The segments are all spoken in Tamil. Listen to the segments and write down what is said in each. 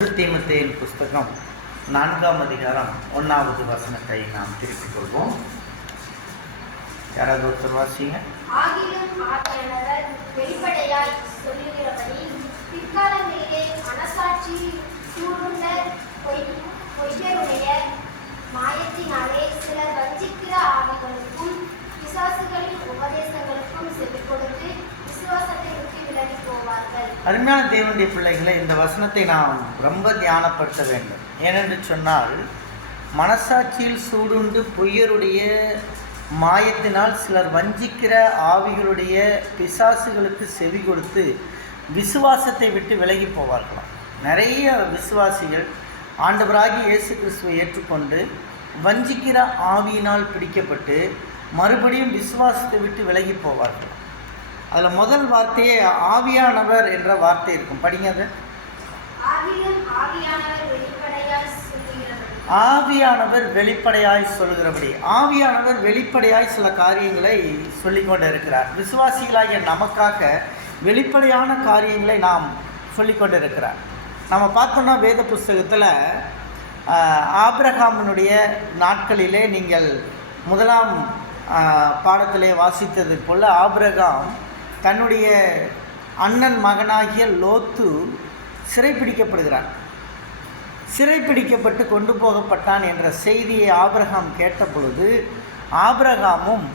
தீமோத்தேயின் புஸ்தகம் 4ஆம் அதிகாரம் 1வது வசனத்தை நாம் திருப்பிக் கொள்வோம். யாராவது ஒருத்தர் வாசிங்க. ஆகிலும் ஆவியானவர் வெளிப்படையாய் சொல்லுகிறபடி பிற்காலங்களிலே மனசாட்சி சூடுண்ட பொய்யருடைய மாயத்தினாலே சிலர் வஞ்சிக்கிற ஆவிகளுக்கும் பிசாசுகளின் உபதேசங்களுக்கும் செவி கொடுத்து விசுவாசத்தை விட்டு விலகி போவார்கள். அருமையான தேவனுடைய பிள்ளைகளை, இந்த வசனத்தை நாம் ரொம்ப தியானப்படுத்த வேண்டும். ஏனென்று சொன்னால், மனசாட்சியில் சூடுண்டு பொய்யருடைய மாயத்தினால் சிலர் வஞ்சிக்கிற ஆவிகளுடைய பிசாசுகளுக்கு செவி கொடுத்து விசுவாசத்தை விட்டு விலகி போவார்களாம். நிறைய விசுவாசிகள் ஆண்டவராகிய இயேசு கிறிஸ்துவை ஏற்றுக்கொண்டு வஞ்சிக்கிற ஆவியினால் பிடிக்கப்பட்டு மறுபடியும் விசுவாசத்தை விட்டு விலகி போவார்கள். அதில் முதல் வார்த்தையே ஆவியானவர் என்ற வார்த்தை இருக்கும். படிங்க அது. ஆவியானவர் வெளிப்படையாய் சொல்லுகிறபடி. ஆவியானவர் வெளிப்படையாய் சில காரியங்களை சொல்லிக் கொண்டு இருக்கிறார். விசுவாசிகளாகிய நமக்காக வெளிப்படையான காரியங்களை நாம் சொல்லிக் கொண்டு இருக்கிறார். நம்ம பார்த்தோம்னா வேத புஸ்தகத்தில் ஆபிரகாமினுடைய நாட்களிலே நீங்கள் முதலாம் பாடத்திலே வாசித்தது போல் ஆபிரகாம் தன்னுடைய அண்ணன் மகனாகிய லோத்து சிறைப்பிடிக்கப்படுகிறான். சிறைப்பிடிக்கப்பட்டு கொண்டு போகப்பட்டான் என்ற செய்தியை ஆபிரகாம் கேட்ட பொழுது ஆபிரகாமும்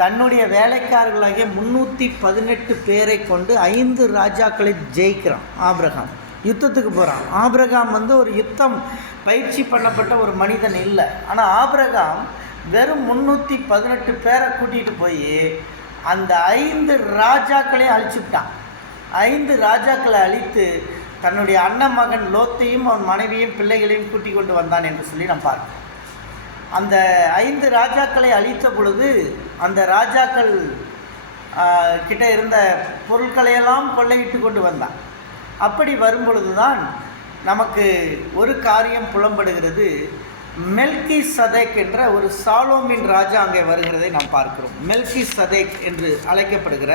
தன்னுடைய வேலைக்காரர்களாகிய 318 பேரை கொண்டு 5 ராஜாக்களை ஜெயிக்கிறான். ஆபிரகாம் யுத்தத்துக்கு போகிறான். ஆபிரகாம் ஒரு யுத்தம் பயிற்சி பண்ணப்பட்ட ஒரு மனிதன் இல்லை. ஆனால் ஆபிரகாம் வெறும் 318 பேரை கூட்டிகிட்டு போய் அந்த 5 ராஜாக்களையும் அழிச்சுட்டான். 5 ராஜாக்களை அழித்து தன்னுடைய அண்ணன் மகன் லோத்தையும் அவன் மனைவியும் பிள்ளைகளையும் கூட்டிக் கொண்டு வந்தான் என்று சொல்லி நாம் பார்க்கிறோம். அந்த 5 ராஜாக்களை அழித்த பொழுது அந்த ராஜாக்கள் கிட்ட இருந்த பொருட்களையெல்லாம் கொள்ளையிட்டு கொண்டு வந்தான். அப்படி வரும் பொழுதுதான் நமக்கு ஒரு காரியம் புலம்படுகிறது. மெல்கி சதேக் என்ற ஒரு சாலோமின் ராஜா அங்கே வருகிறதை நாம் பார்க்கிறோம். மெல்கி சதேக் என்று அழைக்கப்படுகிற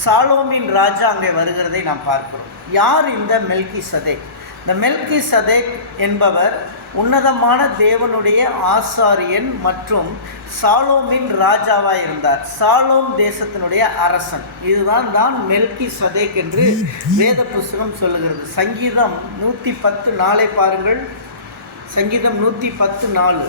சாலோமின் ராஜா அங்கே வருகிறதை நாம் பார்க்கிறோம். யார் இந்த மெல்கி சதேக்? இந்த மெல்கி சதேக் என்பவர் உன்னதமான தேவனுடைய ஆசாரியன் மற்றும் சாலோமின் ராஜாவாக இருந்தார். சாலோம் தேசத்தினுடைய அரசன். இதுதான் மெல்கி சதேக் என்று வேத புஸ்தகம் சொல்லுகிறது. சங்கீதம் 110:4 பாருங்கள். சங்கீதம் 110:4.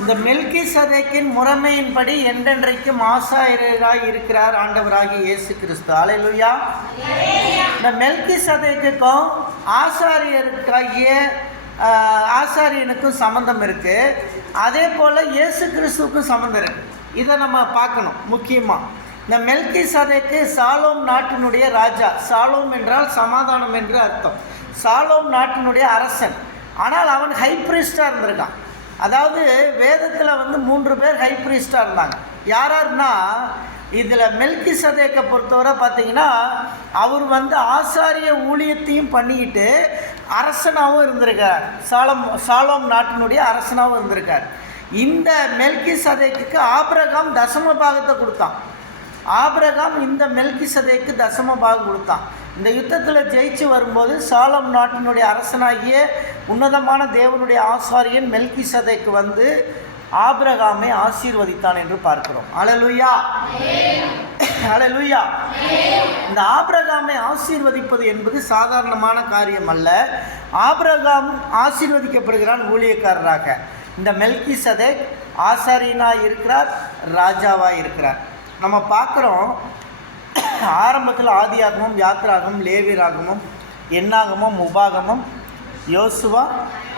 இந்த மெல்கி சதேக்கின் முறைமையின்படி என்றென்றைக்கும் ஆசாரியராய் இருக்கிறார் ஆண்டவராகிய இயேசு கிறிஸ்து. அல்லேலூயா. இந்த மெல்கி சதேக்குக்கும் ஆசாரியனுக்கும் சம்பந்தம் இருக்குது. அதே போல் இயேசு கிறிஸ்துவுக்கும் சம்பந்தம் இருக்குது. இதை நம்ம பார்க்கணும். முக்கியமாக இந்த மெல்கி சதேக்கு சாலோம் நாட்டினுடைய ராஜா. சாலோம் என்றால் சமாதானம் என்று அர்த்தம். சாலோம் நாட்டினுடைய அரசன். ஆனால் அவன் ஹை பிரீஸ்டாக இருந்திருக்கான். அதாவது வேதத்தில் 3 பேர் ஹை பிரீஸ்டாக இருந்தாங்க. யாராருன்னா, இதில் மெல்கி சதேக்கை பொறுத்தவரை பார்த்தீங்கன்னா அவர் ஆசாரிய ஊழியத்தையும் பண்ணிக்கிட்டு அரசனாகவும் இருந்திருக்கார். சாலோம் நாட்டினுடைய அரசனாகவும் இருந்திருக்கார். இந்த மெல்கி சதேக்குக்கு ஆபிரகாம் தசம பாகத்தை கொடுத்தான். ஆபிரகாம் இந்த மெல்கி சதேக்கு தசம பாகம் கொடுத்தான். இந்த யுத்தத்தில் ஜெயிச்சு வரும்போது சாலம் நாட்டினுடைய அரசனாகிய உன்னதமான தேவனுடைய ஆசாரியன் மெல்கி சதேக்கு ஆபிரகாமை ஆசீர்வதித்தான் என்று பார்க்கிறோம். அல்லேலூயா, அல்லேலூயா. இந்த ஆபிரகாமை ஆசீர்வதிப்பது என்பது சாதாரணமான காரியம் அல்ல. ஆபிரகாம் ஆசீர்வதிக்கப்படுகிறான் ஊழியக்காரராக. இந்த மெல்கி சதேக் ஆசாரியனாக இருக்கிறார், ராஜாவாக இருக்கிறார். நம்ம பார்க்குறோம் ஆரம்பத்தில் ஆதியாகமம், யாத்ராகமம், லேவியராகமம், எண்ணாகமம், உபாகமம், யோசுவா,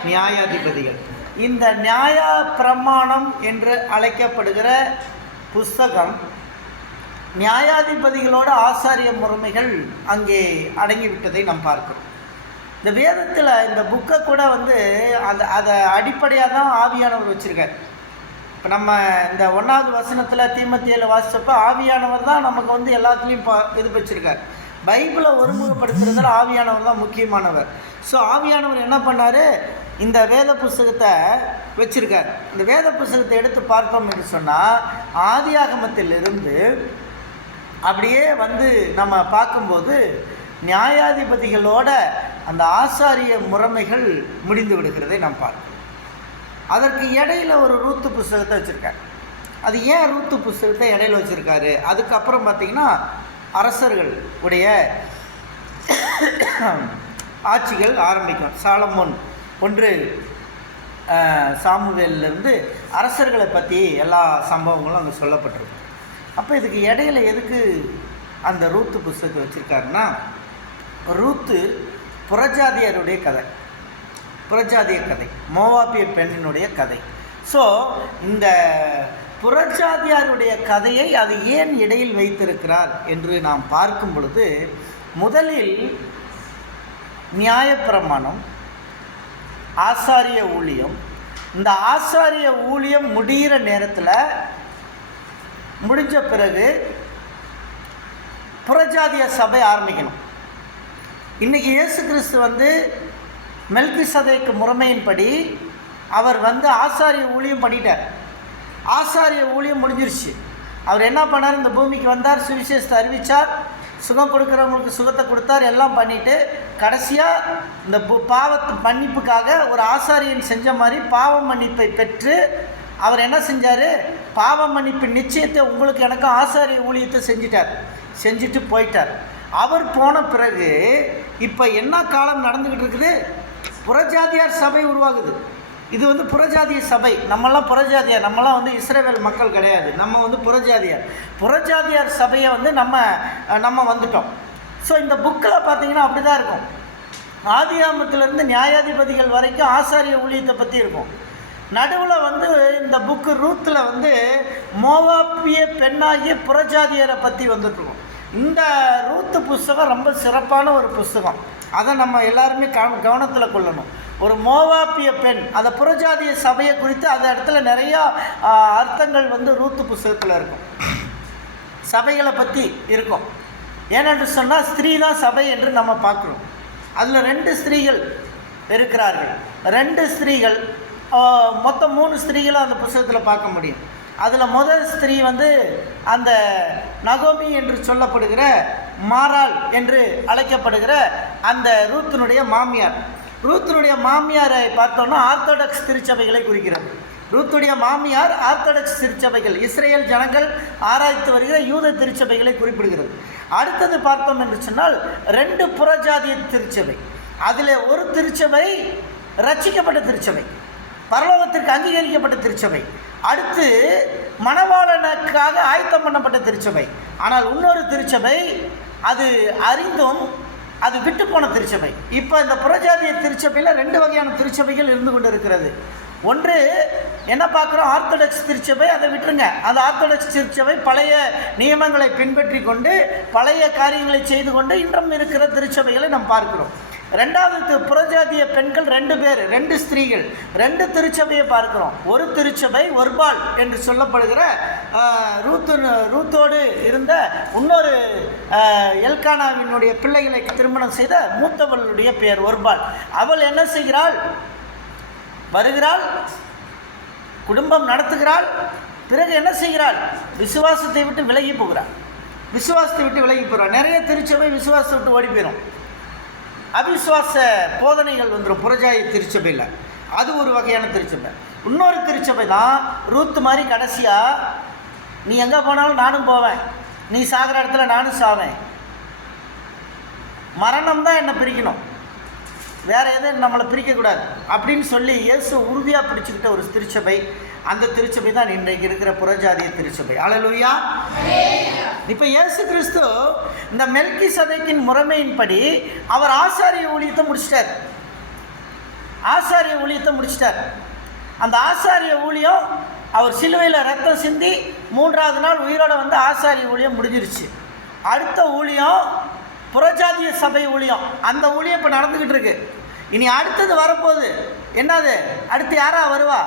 நியாயாதிபதிகள். இந்த நியாய பிரமாணம் என்று அழைக்கப்படுகிற புஸ்தகம் நியாயாதிபதிகளோட ஆசாரிய முறைமைகள் அங்கே அடங்கிவிட்டதை நாம் பார்க்கிறோம். இந்த வேதத்தில் இந்த புக்கை கூட அதை அடிப்படையாக தான் ஆவியானவர் வச்சுருக்கார். இப்போ நம்ம இந்த 1வது வசனத்தில் தீமோத்தேயுல வாசித்தப்போ ஆவியானவர் தான் நமக்கு எல்லாத்துலேயும் இது வச்சுருக்கார். பைபிளை ஒருமுகப்படுத்துறதுல ஆவியானவர் தான் முக்கியமானவர். ஸோ ஆவியானவர் என்ன பண்ணார், இந்த வேத புஸ்தகத்தை வச்சுருக்கார். இந்த வேத புஸ்தகத்தை எடுத்து பார்த்தோம் என்று சொன்னால் ஆதியாகமத்திலிருந்து அப்படியே வந்து நம்ம பார்க்கும்போது நியாயாதிபதிகளோட அந்த ஆசாரிய முறைமைகள் முடிந்து விடுகிறதை நாம் பார்க்கிறோம். அதற்கு இடையில் ஒரு ரூத்து புஸ்தகத்தை வச்சுருக்கார். அது ஏன் ரூத்து புஸ்தகத்தை இடையில வச்சுருக்காரு? அதுக்கப்புறம் பார்த்திங்கன்னா அரசர்கள் உடைய ஆட்சிகள் ஆரம்பிக்கும். சாலமோன் 1 சாமுவேலிருந்து அரசர்களை பற்றி எல்லா சம்பவங்களும் அங்கே சொல்லப்பட்டிருக்கு. அப்போ இதுக்கு இடையில எதுக்கு அந்த ரூத்து புஸ்தகத்தை வச்சுருக்காருன்னா, ரூத்து புறஜாதியருடைய கதை, புறஜாதிய கதை, மோவாபிய பெண்ணினுடைய கதை. ஸோ இந்த புறஜாதியாருடைய கதையை அது ஏன் இடையில் வைத்திருக்கிறார் என்று நாம் பார்க்கும் பொழுது, முதலில் நியாயப்பிரமாணம், ஆசாரிய ஊழியம். இந்த ஆசாரிய ஊழியம் முடிகிற நேரத்தில் முடிஞ்ச பிறகு புறஜாதிய சபை ஆரம்பிக்கணும். இன்றைக்கி இயேசு கிறிஸ்து வந்து மெல்கிசதேக்கு முறைமையின்படி அவர் வந்து ஆசாரிய ஊழியம் பண்ணிட்டார். ஆசாரிய ஊழியம் முடிஞ்சிருச்சு. அவர் என்ன பண்ணார், இந்த பூமிக்கு வந்தார், சுவிசேஷத்தை அறிவித்தார், சுகம் கொடுக்குறவங்களுக்கு சுகத்தை கொடுத்தார், எல்லாம் பண்ணிவிட்டு கடைசியாக இந்த பாவத்து மன்னிப்புக்காக ஒரு ஆசாரியன் செஞ்ச மாதிரி பாவ மன்னிப்பை பெற்று அவர் என்ன செஞ்சார், பாவ மன்னிப்பு நிச்சயத்தை உங்களுக்கு எனக்கும் ஆசாரிய ஊழியத்தை செஞ்சுட்டு போயிட்டார். அவர் போன பிறகு இப்போ என்ன காலம் நடந்துக்கிட்டு இருக்குது, புறஜாதியார் சபை உருவாகுது. இது வந்து புறஜாதிய சபை. நம்மெல்லாம் புறஜாதியார், நம்மலாம் வந்து இஸ்ரவேல் மக்கள் கிடையாது, நம்ம வந்து புறஜாதியார் சபையை வந்து நம்ம வந்துட்டோம். ஸோ இந்த புக்கில் பார்த்தீங்கன்னா அப்படி தான் இருக்கும். ஆதியாகமத்திலேருந்து நியாயாதிபதிகள் வரைக்கும் ஆசாரிய ஊழியத்தை பற்றி இருக்கும். நடுவில் வந்து இந்த புக்கு ரூத்தில் வந்து மோவாபிய பெண்ணாகிய புறஜாதியரை பற்றி வந்துட்டுருக்கும். இந்த ரூத்து புஸ்தகம் ரொம்ப சிறப்பான ஒரு புஸ்தகம். அதை நம்ம எல்லாருமே கவனத்தில் கொள்ளணும். ஒரு மோவாபிய பெண், அந்த புறஜாதிய சபையை குறித்து அந்த இடத்துல நிறையா அர்த்தங்கள் வந்து ரூத்து புஸ்தகத்தில் இருக்கும். சபைகளை பற்றி இருக்கும். ஏனென்று சொன்னால் ஸ்திரீ தான் சபை என்று நம்ம பார்க்குறோம். அதில் 2 ஸ்திரீகள் இருக்கிறார்கள். 2 ஸ்திரீகள், மொத்தம் 3 ஸ்திரீகளை அந்த புஸ்தகத்தில் பார்க்க முடியும். அதில் முதல் ஸ்திரீ வந்து அந்த நகோமி என்று சொல்லப்படுகிற, மாராள் என்று அழைக்கப்படுகிற அந்த ரூத்தினுடைய மாமியார். ரூத்தினுடைய மாமியாரை பார்த்தோன்னா ஆர்த்தடாக்ஸ் திருச்சபைகளை குறிக்கிறது. ரூத்துடைய மாமியார் ஆர்த்தடாக்ஸ் திருச்சபைகள், இஸ்ரேல் ஜனங்கள் ஆராய்த்து வருகிற யூத திருச்சபைகளை குறிப்பிடுகிறது. அடுத்தது பார்த்தோம் என்று சொன்னால் 2 புறஜாதிய திருச்சபை. அதில் ஒரு திருச்சபை ரட்சிக்கப்பட்ட திருச்சபை, பரலோகத்திற்கு அங்கீகரிக்கப்பட்ட திருச்சபை. அடுத்து மணவாளனுக்காக ஆயத்தம் பண்ணப்பட்ட திருச்சபை. ஆனால் இன்னொரு திருச்சபை அது அறிந்தும் அது விட்டு போன திருச்சபை. இப்போ இந்த புறஜாதிய திருச்சபையில் 2 வகையான திருச்சபைகள் இருந்து கொண்டு இருக்கிறது. ஒன்று என்ன பார்க்குறோம், ஆர்த்தடாக்ஸ் திருச்சபை. அதை விட்டுருங்க. அந்த ஆர்த்தடாக்ஸ் திருச்சபை பழைய நியமங்களை பின்பற்றி கொண்டு பழைய காரியங்களை செய்து கொண்டு இன்றும் இருக்கிற திருச்சபைகளை நாம் பார்க்கிறோம். 2வது புறஜாதிய பெண்கள் 2 பேர், 2 ஸ்திரீகள், 2 திருச்சபையை பார்க்கிறோம். ஒரு திருச்சபை ஒர்பால் என்று சொல்லப்படுகிற ரூத்தோடு இருந்த இன்னொரு எல்கானாவினுடைய பிள்ளைகளை திருமணம் செய்த மூத்தவளுடைய பெயர் ஒர்பால். அவள் என்ன செய்கிறாள், வருகிறாள், குடும்பம் நடத்துகிறாள், பிறகு என்ன செய்கிறாள், விசுவாசத்தை விட்டு விலகி போகிறாள். நிறைய திருச்சபை விசுவாசத்தை விட்டு ஓடி போயிடும். அவிசுவாச போதனைகள் வந்துடும் புறஜாதிய திருச்சபையில். அது ஒரு வகையான திருச்சபை. இன்னொரு திருச்சபை தான் ரூத் மாதிரி, கடைசியாக நீ எங்கே போனாலும் நானும் போவேன், நீ சாகிற இடத்துல நானும் சாவேன், மரணம் தான் என்னை பிரிக்கணும், வேறு எதுவும் நம்மளை பிரிக்கக்கூடாது அப்படின்னு சொல்லி இயேசு உறுதியாக பிடிச்சிக்கிட்ட ஒரு திருச்சபை. அந்த திருச்சபை தான் இன்றைக்கு இருக்கிற புறஜாதிய திருச்சபை. அல்லேலூயா. இப்போ இயேசு கிறிஸ்து இந்த மெல்கிசதேக்கின் முறைமையின்படி அவர் ஆசாரிய ஊழியத்தை முடிச்சிட்டார். அந்த ஆசாரிய ஊழியம், அவர் சிலுவையில் ரத்தம் சிந்தி 3வது நாள் உயிரோடு வந்து ஆசாரிய ஊழியம் முடிஞ்சிருச்சு. அடுத்த ஊழியம் புறஜாதிய சபை ஊழியம். அந்த ஊழியம் இப்போ நடந்துக்கிட்டு இருக்கு. இனி அடுத்தது வரப்போகுது. என்னது, அடுத்து யாரா வருவா,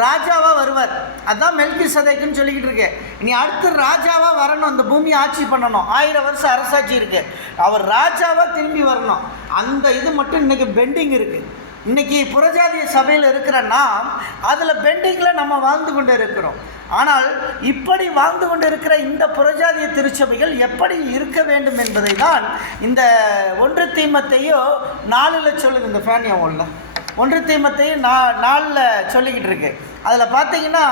ராஜாவாக வருவார். அதுதான் மெல்கிசேதேக்குன்னு சொல்லிக்கிட்டு இருக்கு. இனி அடுத்து ராஜாவாக வரணும், அந்த பூமியை ஆட்சி பண்ணணும். 1000 வருஷம் அரசாட்சி இருக்குது. அவர் ராஜாவாக திரும்பி வரணும். அந்த இது மட்டும் இன்றைக்கி பெண்டிங் இருக்குது. இன்றைக்கி புறஜாதிய சபையில் இருக்கிற நாம் அதில் பெண்டிங்கில் நம்ம வாழ்ந்து கொண்டு இருக்கிறோம். ஆனால் இப்படி வாழ்ந்து கொண்டு இருக்கிற இந்த புறஜாதிய திருச்சபைகள் எப்படி இருக்க வேண்டும் என்பதை தான் இந்த 1 தீமோத்தேயு 4 சொல்லுது. இந்த ஃபேனியம் உள்ள 1 தீமோத்தேயு 4 சொல்லிக்கிட்டு இருக்கு. அதில் பார்த்தீங்கன்னா,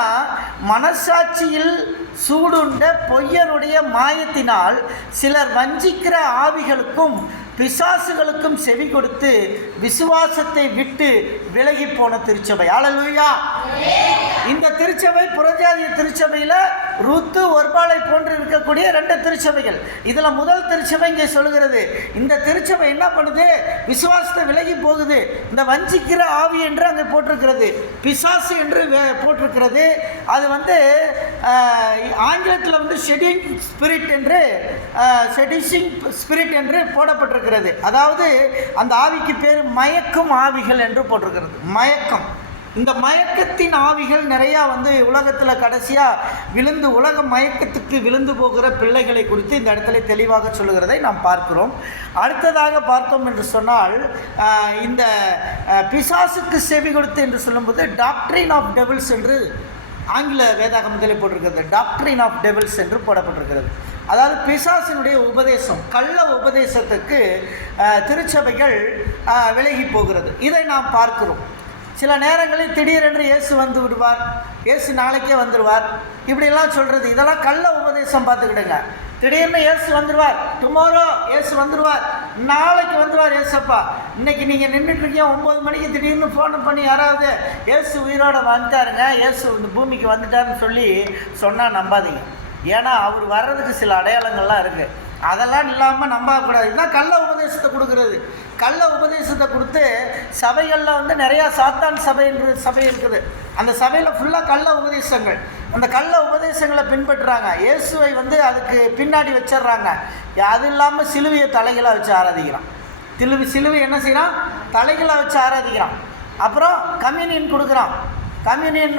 மனசாட்சியில் சூடுண்ட பொய்யருடைய மாயத்தினால் சிலர் வஞ்சிக்கிற ஆவிகளுக்கும் பிசாசுகளுக்கும் செவி கொடுத்து விசுவாசத்தை விட்டு விலகி போன திருச்சபை. அல்லேலூயா. இந்த திருச்சபை புறஜாதிய திருச்சபையில் ரூத்து ஒர்பாலை போன்று இருக்கக்கூடிய 2 திருச்சபைகள். இதில் முதல் திருச்சபை இங்கே சொல்லுகிறது. இந்த திருச்சபை என்ன பண்ணுது? விசுவாசத்தை விலகி போகுது. இந்த வஞ்சிக்கிற ஆவி என்று அங்கே போட்டிருக்கிறது, பிசாசு என்று போட்டிருக்கிறது. அது ஆங்கிலத்தில் ஷெடிங் ஸ்பிரிட் என்று செடிஷிங் ஸ்பிரிட் என்று போடப்பட்டிருக்கிறது. அதாவது அந்த ஆவிக்கு பேர் மயக்கும் ஆவிகள் என்று போட்டிருக்கிறது. மயக்கம். இந்த மயக்கத்தின் ஆவிகள் நிறையா உலகத்தில் கடைசியாக விழுந்து உலக மயக்கத்துக்கு விழுந்து போகிற பிள்ளைகளை குறித்து இந்த இடத்துல தெளிவாக சொல்லுகிறதை நாம் பார்க்கிறோம். அடுத்ததாக பார்த்தோம் என்று சொன்னால், இந்த பிசாசுக்கு செவி கொடுத்து என்று சொல்லும்போது டாக்ட்ரின் ஆஃப் டெவில்ஸ் என்று ஆங்கில வேதாகமத்தில் போட்டிருக்கிறது. டாக்ட்ரின் ஆஃப் டெவில்ஸ் என்று போடப்பட்டிருக்கிறது. அதாவது பிசாசினுடைய உபதேசம், கள்ள உபதேசத்துக்கு திருச்சபைகள் விலகி போகிறது. இதை நாம் பார்க்கிறோம். சில நேரங்களில் திடீரென்று இயேசு வந்து விடுவார், இயேசு நாளைக்கே வந்துடுவார், இப்படிலாம் சொல்கிறது. இதெல்லாம் கள்ள உபதேசம். பார்த்துக்கிடுங்க. திடீர்னு இயேசு வந்துடுவார், டுமாரோ இயேசு வந்துடுவார், நாளைக்கு வந்துடுவார் ஏசப்பா. இன்றைக்கி நீங்கள் நின்றுட்டுருக்கீங்க, 9 மணிக்கு திடீர்னு ஃபோன் பண்ணி யாராவது இயேசு உயிரோடு வந்துட்டாருங்க, இயேசு இந்த பூமிக்கு வந்துட்டாருன்னு சொன்னால் நம்பாதீங்க. ஏன்னா அவர் வர்றதுக்கு சில அடையாளங்கள்லாம் இருக்குது. அதெல்லாம் இல்லாமல் நம்பக்கூடாது. இதுதான் கள்ள உபதேசத்தை கொடுக்குறது. கள்ள உபதேசத்தை கொடுத்து சபைகளில் நிறையா சாத்தான் சபை என்று சபை இருக்குது. அந்த சபையில் ஃபுல்லாக கள்ள உபதேசங்கள். அந்த கள்ள உபதேசங்களை பின்பற்றுறாங்க. இயேசுவை அதுக்கு பின்னாடி வச்சிடுறாங்க. அது இல்லாமல் சிலுவையை தலைகளாக வச்சு ஆராதிக்கிறான். சிலுவை என்ன செய்கிறான்? தலைகளாக வச்சு ஆராதிக்கிறான். அப்புறம் கம்யூனியன் கொடுக்குறான். கம்யூனியன்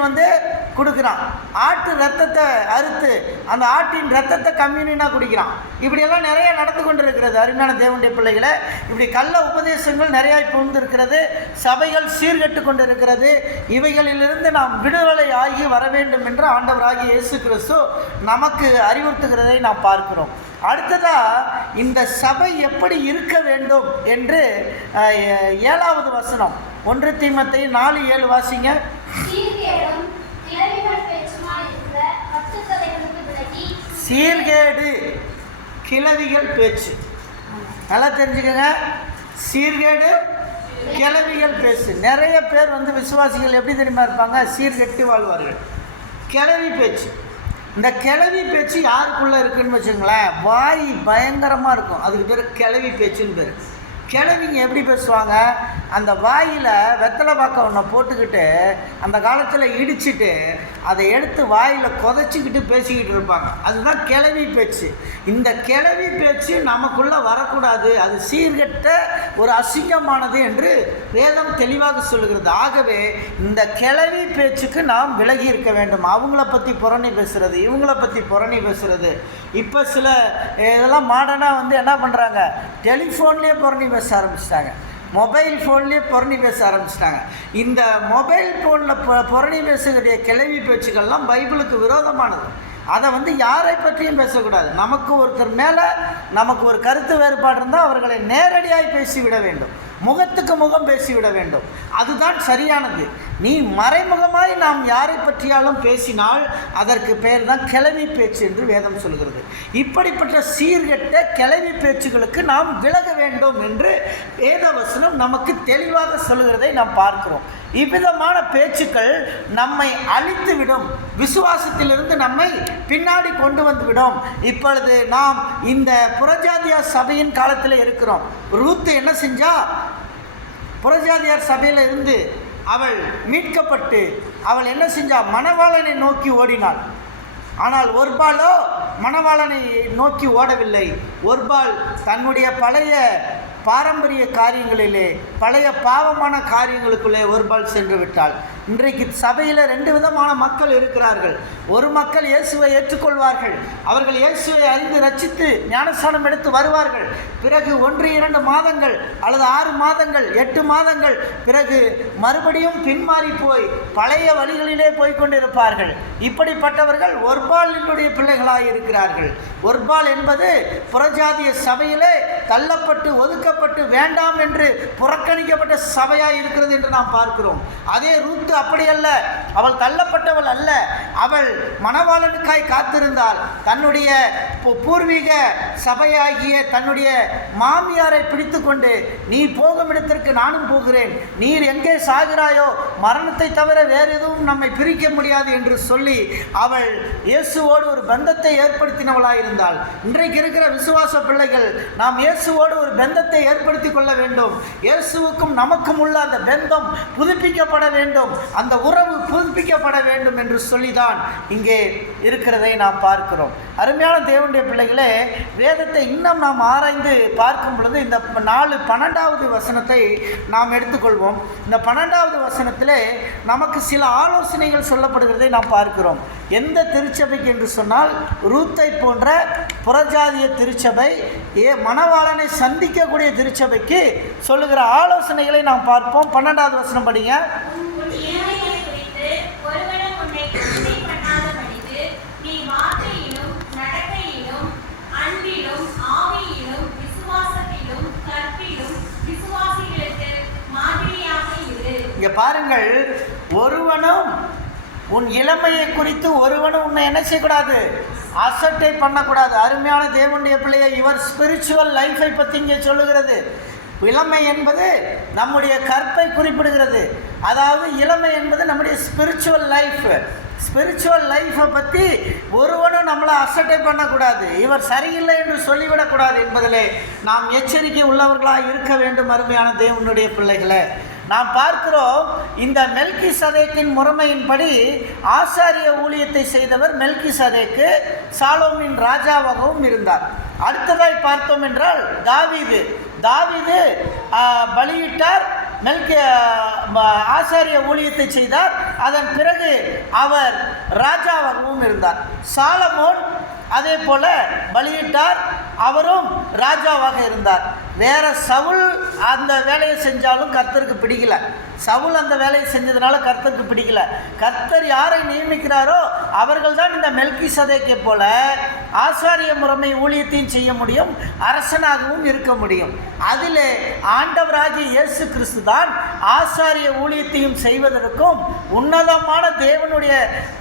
கொடுக்குறான். ஆட்டு ரத்தத்தை அறுத்து அந்த ஆட்டின் ரத்தத்தை கம்யூனியனாக குடிக்கிறான். இப்படியெல்லாம் நிறைய நடந்து கொண்டு இருக்கிறது. அருமையான தேவனுடைய பிள்ளைகளை, இப்படி கள்ள உபதேசங்கள் நிறையா இப்போ இருக்கிறது. சபைகள் சீர்கெட்டு கொண்டு இருக்கிறது. இவைகளிலிருந்து நாம் விடுதலை ஆகி வர வேண்டும் என்று ஆண்டவராகிய இயேசு கிறிஸ்து நமக்கு அறிவுறுத்துகிறதை நாம் பார்க்கிறோம். அடுத்ததாக இந்த சபை எப்படி இருக்க வேண்டும் என்று 7வது வசனம் 1 தீமோத்தேயு 4:7 வாசிங்க. சீர்கேடு, கிளவிகள் பேச்சு. நல்லா தெரிஞ்சுக்கங்க. சீர்கேடு, கிளவிகள் பேச்சு. நிறைய பேர் விசுவாசிகள் எப்படி தெரியுமா இருப்பாங்க? சீர்கெட்டு வாழ்வார்கள். கிளவி பேச்சு. இந்த கிளவி பேச்சு யாருக்குள்ளே இருக்குதுன்னு வச்சுங்களேன், வாய் பயங்கரமாக இருக்கும். அதுக்கு பேர் கிளவி பேச்சுன்னு பேர். கிழவிங்க எப்படி பேசுவாங்க? அந்த வாயில் வெத்தலை பாக்க ஒன்றை போட்டுக்கிட்டு அந்த காலத்தில் இடிச்சிட்டு அதை எடுத்து வாயில் கொதைச்சிக்கிட்டு பேசிக்கிட்டு இருப்பாங்க. அதுதான் கிழவி பேச்சு. இந்த கிழவி பேச்சு நமக்குள்ளே வரக்கூடாது. அது சீர்கெட்ட ஒரு அசிங்கமானது என்று வேதம் தெளிவாக சொல்லுகிறது. ஆகவே இந்த கிழவி பேச்சுக்கு நாம் விலகி இருக்க வேண்டும். அவங்கள பற்றி புரணி பேசுகிறது, இவங்கள பற்றி புரணி பேசுகிறது. இப்போ சில இதெல்லாம் மாடர்னாக என்ன பண்ணுறாங்க? டெலிஃபோன்லேயே புரணி பேச ஆரம்பிச்சிட்டாங்க. மொபைல் ஃபோன்லேயே புரணி பேச ஆரம்பிச்சிட்டாங்க. இந்த மொபைல் ஃபோனில் புரணி பேசுகிற கிளவி பேச்சுக்கள்லாம் பைபிளுக்கு விரோதமானது. அதை யாரை பற்றியும் பேசக்கூடாது. நமக்கு ஒருத்தர் மேலே நமக்கு ஒரு கருத்து வேறுபாடு இருந்தால் அவர்களை நேரடியாக பேசிவிட வேண்டும், முகத்துக்கு முகம் பேசிவிட வேண்டும். அதுதான் சரியானது. நீ மறைமுகமாய் நாம் யாரை பற்றியாலும் பேசினால் அதற்கு பெயர் தான் கிளவி பேச்சு என்று வேதம் சொல்கிறது. இப்படிப்பட்ட சீர்கெட்ட கிளவி பேச்சுகளுக்கு நாம் விலக வேண்டும் என்று வேதவசனம் நமக்கு தெளிவாக சொல்லுகிறதை நாம் பார்க்கிறோம். இவ்விதமான பேச்சுக்கள் நம்மை அழித்துவிடும், விசுவாசத்திலிருந்து நம்மை பின்னாடி கொண்டு வந்துவிடும். இப்பொழுது நாம் இந்த புறஜாதியார் சபையின் காலத்தில் இருக்கிறோம். ரூத்து என்ன செஞ்சா? புறஜாதியார் சபையில் இருந்து அவள் மீட்கப்பட்டு அவள் என்ன செஞ்சா? மணவாளனை நோக்கி ஓடினாள். ஆனால் ஒர்பாலோ மணவாளனை நோக்கி ஓடவில்லை. ஒர்பால் தன்னுடைய பழைய பாரம்பரிய காரியங்களிலே, பழைய பாவமான காரியங்களுக்குள்ளே ஒருபால் சென்று விட்டாள். இன்றைக்கு சபையில் 2 விதமான மக்கள் இருக்கிறார்கள். ஒரு மக்கள் இயேசுவை ஏற்றுக்கொள்வார்கள். அவர்கள் இயேசுவை அறிந்து ரட்சித்து ஞானஸ்நானம் எடுத்து வருவார்கள். பிறகு 1-2 மாதங்கள் அல்லது 6 மாதங்கள் 8 மாதங்கள் பிறகு மறுபடியும் பின்மாறி போய் பழைய வழிகளிலே போய்கொண்டிருப்பார்கள். இப்படிப்பட்டவர்கள் ஒருபாலினுடைய பிள்ளைகளாக இருக்கிறார்கள். ஒருபால் என்பது புறஜாதிய சபையிலே தள்ளப்பட்டு ஒதுக்கப்பட்டு வேண்டாம் என்று புறக்கணிக்கப்பட்ட சபையாக இருக்கிறது என்று நாம் பார்க்கிறோம். அதே ரூத் அப்படி அல்ல. அவள் தள்ளப்பட்டவள் அல்ல. அவள் மணவாளனுக்காய் காத்திருந்தாள். தன்னுடைய பூர்வீக சபையாகிய தன்னுடைய மாமியாரை பிடித்து கொண்டு, நீ போகும் இடத்திற்கு நானும் போகிறேன், நீர் எங்கே சாகிறாயோ மரணத்தை தவிர வேறு எதுவும் நம்மை பிரிக்க முடியாது என்று சொல்லி அவள் இயேசுவோடு ஒரு பந்தத்தை ஏற்படுத்தினவளாய் இருந்தாள். இன்றைக்கு இருக்கிற விசுவாச பிள்ளைகள் நாம் இயேசுவோடு ஒரு பந்தத்தை ஏற்படுத்தி கொள்ள வேண்டும். இயேசுவுக்கும் நமக்கும் உள்ள அந்த பந்தம் புதுப்பிக்கப்பட வேண்டும், அந்த உறவு புதுப்பிக்கப்பட வேண்டும் என்று சொல்லிதான் இங்கே இருக்கிறதை நாம் பார்க்கிறோம். அருமையான தேவனுடைய பிள்ளைகளே, வேதத்தை இன்னும் நாம் ஆராய்ந்து பார்க்கும் பொழுது இந்த 12வது வசனத்தை நாம் எடுத்துக்கொள்வோம். இந்த 12வது வசனத்திலே நமக்கு சில ஆலோசனைகள் சொல்லப்படுகிறதை நாம் பார்க்கிறோம். எந்த திருச்சபைக்கு என்று சொன்னால், ரூத்தை போன்ற புறஜாதிய திருச்சபை, மணவாளனை சந்திக்கக்கூடிய திருச்சபைக்கு சொல்லுகிற ஆலோசனைகளை நாம் பார்ப்போம். 12வது வசனம் படிங்க. இங்க பாருங்கள், ஒருவனும் உன் இளமையை குறித்து ஒருவனும் உன்னை என்ன செய்யக்கூடாது, அசட்டை பண்ணக்கூடாது. அருமையான தேவனுடைய பிள்ளையை, இவர் ஸ்பிரிச்சுவல் லைஃபை பற்றி இங்கே சொல்லுகிறது. இளமை என்பது நம்முடைய கற்பை குறிப்பிடுகிறது. அதாவது இளமை என்பது நம்முடைய ஸ்பிரிச்சுவல் லைஃப். ஸ்பிரிச்சுவல் லைஃப்பை பற்றி ஒருவனும் நம்மளை அசட்டை பண்ணக்கூடாது, இவர் சரியில்லை என்று சொல்லிவிடக்கூடாது என்பதிலே நாம் எச்சரிக்கை உள்ளவர்களாக இருக்க வேண்டும். அருமையான தேவனுடைய பிள்ளைகளை, நாம் பார்க்கிறோம், இந்த மெல்கிசதேக்கின் முறைமையின்படி ஆசாரிய ஊழியத்தை செய்தவர் மெல்கிசதேக்கு சாலோமின் ராஜாவாகவும் இருந்தார். அடுத்ததாய் பார்த்தோம் என்றால் தாவீது பலியிட்டார், ஆசாரிய ஊழியத்தை செய்தார். அதன் பிறகு அவர் ராஜாவாகவும் இருந்தார். சாலமோன் அதே போல பலியிட்டார், அவரும் ராஜாவாக இருந்தார். வேற சவுல் அந்த வேலையை செஞ்சாலும் கர்த்தருக்கு பிடிக்கல. சவுல் அந்த வேலையை செஞ்சதுனால கர்த்தருக்கு பிடிக்கல. கர்த்தர் யாரை நியமிக்கிறாரோ அவர்கள் தான் இந்த மெல்கிசதேக்கை போல ஆசாரிய முறைமை ஊழியத்தையும் செய்ய முடியும், அரசனாகவும் இருக்க முடியும். அதிலே ஆண்டவராகிய இயேசு கிறிஸ்து தான் ஆசாரிய ஊழியத்தையும் செய்வதற்கும் உன்னதமான தேவனுடைய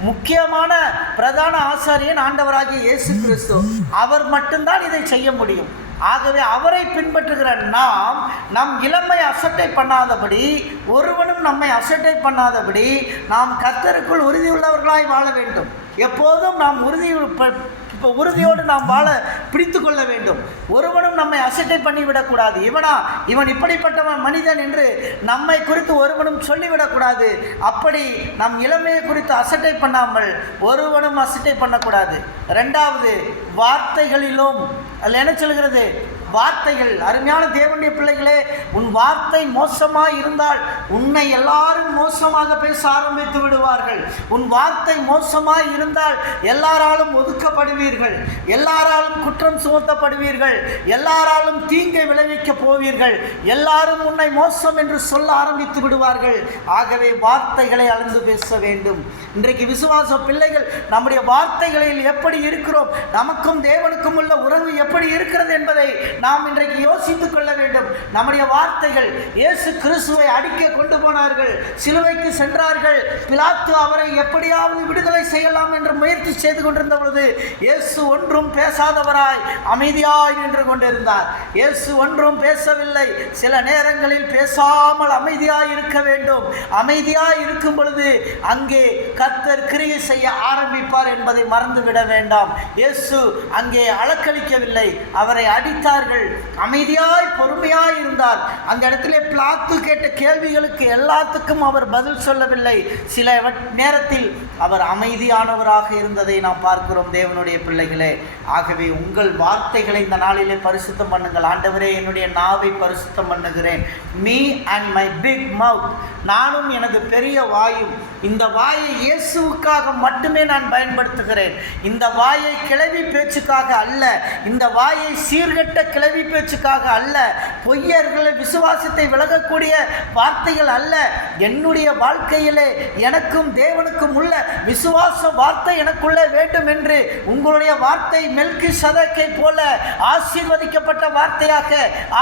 முக்கியமான பிரதான ஆசாரியன் ஆண்டவராகிய இயேசு கிறிஸ்து. அவர் மட்டும்தான் இதை செய்ய முடியும். ஆகவே அவரை பின்பற்றுகிற நாம் நம் இளமை அசட்டை பண்ணாதபடி, ஒருவனும் நம்மை அசட்டை பண்ணாதபடி நாம் கர்த்தருக்குள் உறுதியுள்ளவர்களாய் வாழ வேண்டும். எப்போதும் நாம் உறுதியோடு நாம் வாழ பிடித்து கொள்ள வேண்டும். ஒருவனும் நம்மை அசட்டை பண்ணிவிடக்கூடாது. இவன் இப்படிப்பட்டவன் மனிதன் என்று நம்மை குறித்து ஒருவனும் சொல்லிவிடக்கூடாது. அப்படி நம் இளமையை குறித்து அசட்டை பண்ணாமல் ஒருவனும் அசட்டை பண்ணக்கூடாது. 2வது, வார்த்தைகளிலும் அதில் என்ன சொல்கிறது, வார்த்தைகள். அருமையான தேவனுடைய பிள்ளைகளே, உன் வார்த்தை மோசமாக இருந்தால் உன்னை எல்லாரும் மோசமாக பேச ஆரம்பித்து விடுவார்கள். உன் வார்த்தை மோசமாக இருந்தால் எல்லாராலும் ஒதுக்கப்படுவீர்கள், எல்லாராலும் குற்றம் சுமத்தப்படுவீர்கள், எல்லாராலும் தீங்கை விளைவிக்க போவீர்கள், எல்லாரும் உன்னை மோசம் என்று சொல்ல ஆரம்பித்து விடுவார்கள். ஆகவே வார்த்தைகளை அளந்து பேச வேண்டும். இன்றைக்கு விசுவாச பிள்ளைகள் நம்முடைய வார்த்தைகளில் எப்படி இருக்கிறோம், நமக்கும் தேவனுக்கும் உள்ள உறவு எப்படி இருக்கிறது என்பதை நாம் இன்றைக்கு யோசித்துக் கொள்ள வேண்டும். நம்முடைய வார்த்தைகள், இயேசு கிறிஸ்துவை அடிக்க கொண்டு போனார்கள், சிலுவைக்கு சென்றார்கள். பிலாத்து அவரை எப்படியாவது விடுதலை செய்யலாம் என்று முயற்சி செய்து கொண்டிருந்த பொழுது இயேசு ஒன்றும் பேசாதவராய் அமைதியாய் நின்று கொண்டிருந்தார். இயேசு ஒன்றும் பேசவில்லை. சில நேரங்களில் பேசாமல் அமைதியாய் இருக்க வேண்டும். அமைதியாய் இருக்கும் பொழுது அங்கே கர்த்தர் கிரியை செய்ய ஆரம்பிப்பார் என்பதை மறந்துவிட வேண்டாம். இயேசு அங்கே அலக்களிக்கவில்லை, அவரை அடித்தார்கள். இருந்தார்கள், அமைதியாய் பொறுமையாய் இருந்தார். அந்த இடத்திலே பிலாத்து கேட்ட கேள்விகளுக்கு எல்லாத்துக்கும் அவர் பதில் சொல்லவில்லை. சில நேரத்தில் அவர் அமைதியானவராக இருந்ததை நாம் பார்க்கிறோம் தேவனுடைய பிள்ளைகளே. ஆகவே உங்கள் வார்த்தைகளை இந்த நாளிலே பரிசுத்தம் பண்ணுங்கள். ஆண்டவரே, என்னுடைய நாவை பரிசுத்தம் பண்ணுகிறேன். மீ அண்ட் மை பிக் மவுத், நானும் எனது பெரிய வாயும், இந்த வாயை இயேசுவுக்காக மட்டுமே நான் பயன்படுத்துகிறேன். இந்த வாயை கிளவி பேச்சுக்காக அல்ல, இந்த வாயை சீர்கெட்ட கிளவி பேச்சுக்காக அல்ல, பொய்யர்களை விசுவாசத்தை விலகக்கூடிய வார்த்தைகள் அல்ல. என்னுடைய வாழ்க்கையிலே எனக்கும் தேவனுக்கும் உள்ள விசுவாச வார்த்தை எனக்குள்ளே வேண்டும் என்று உங்களுடைய வார்த்தை மெல்கிசதேக்கை போல ஆசீர்வதிக்கப்பட்ட வார்த்தையாக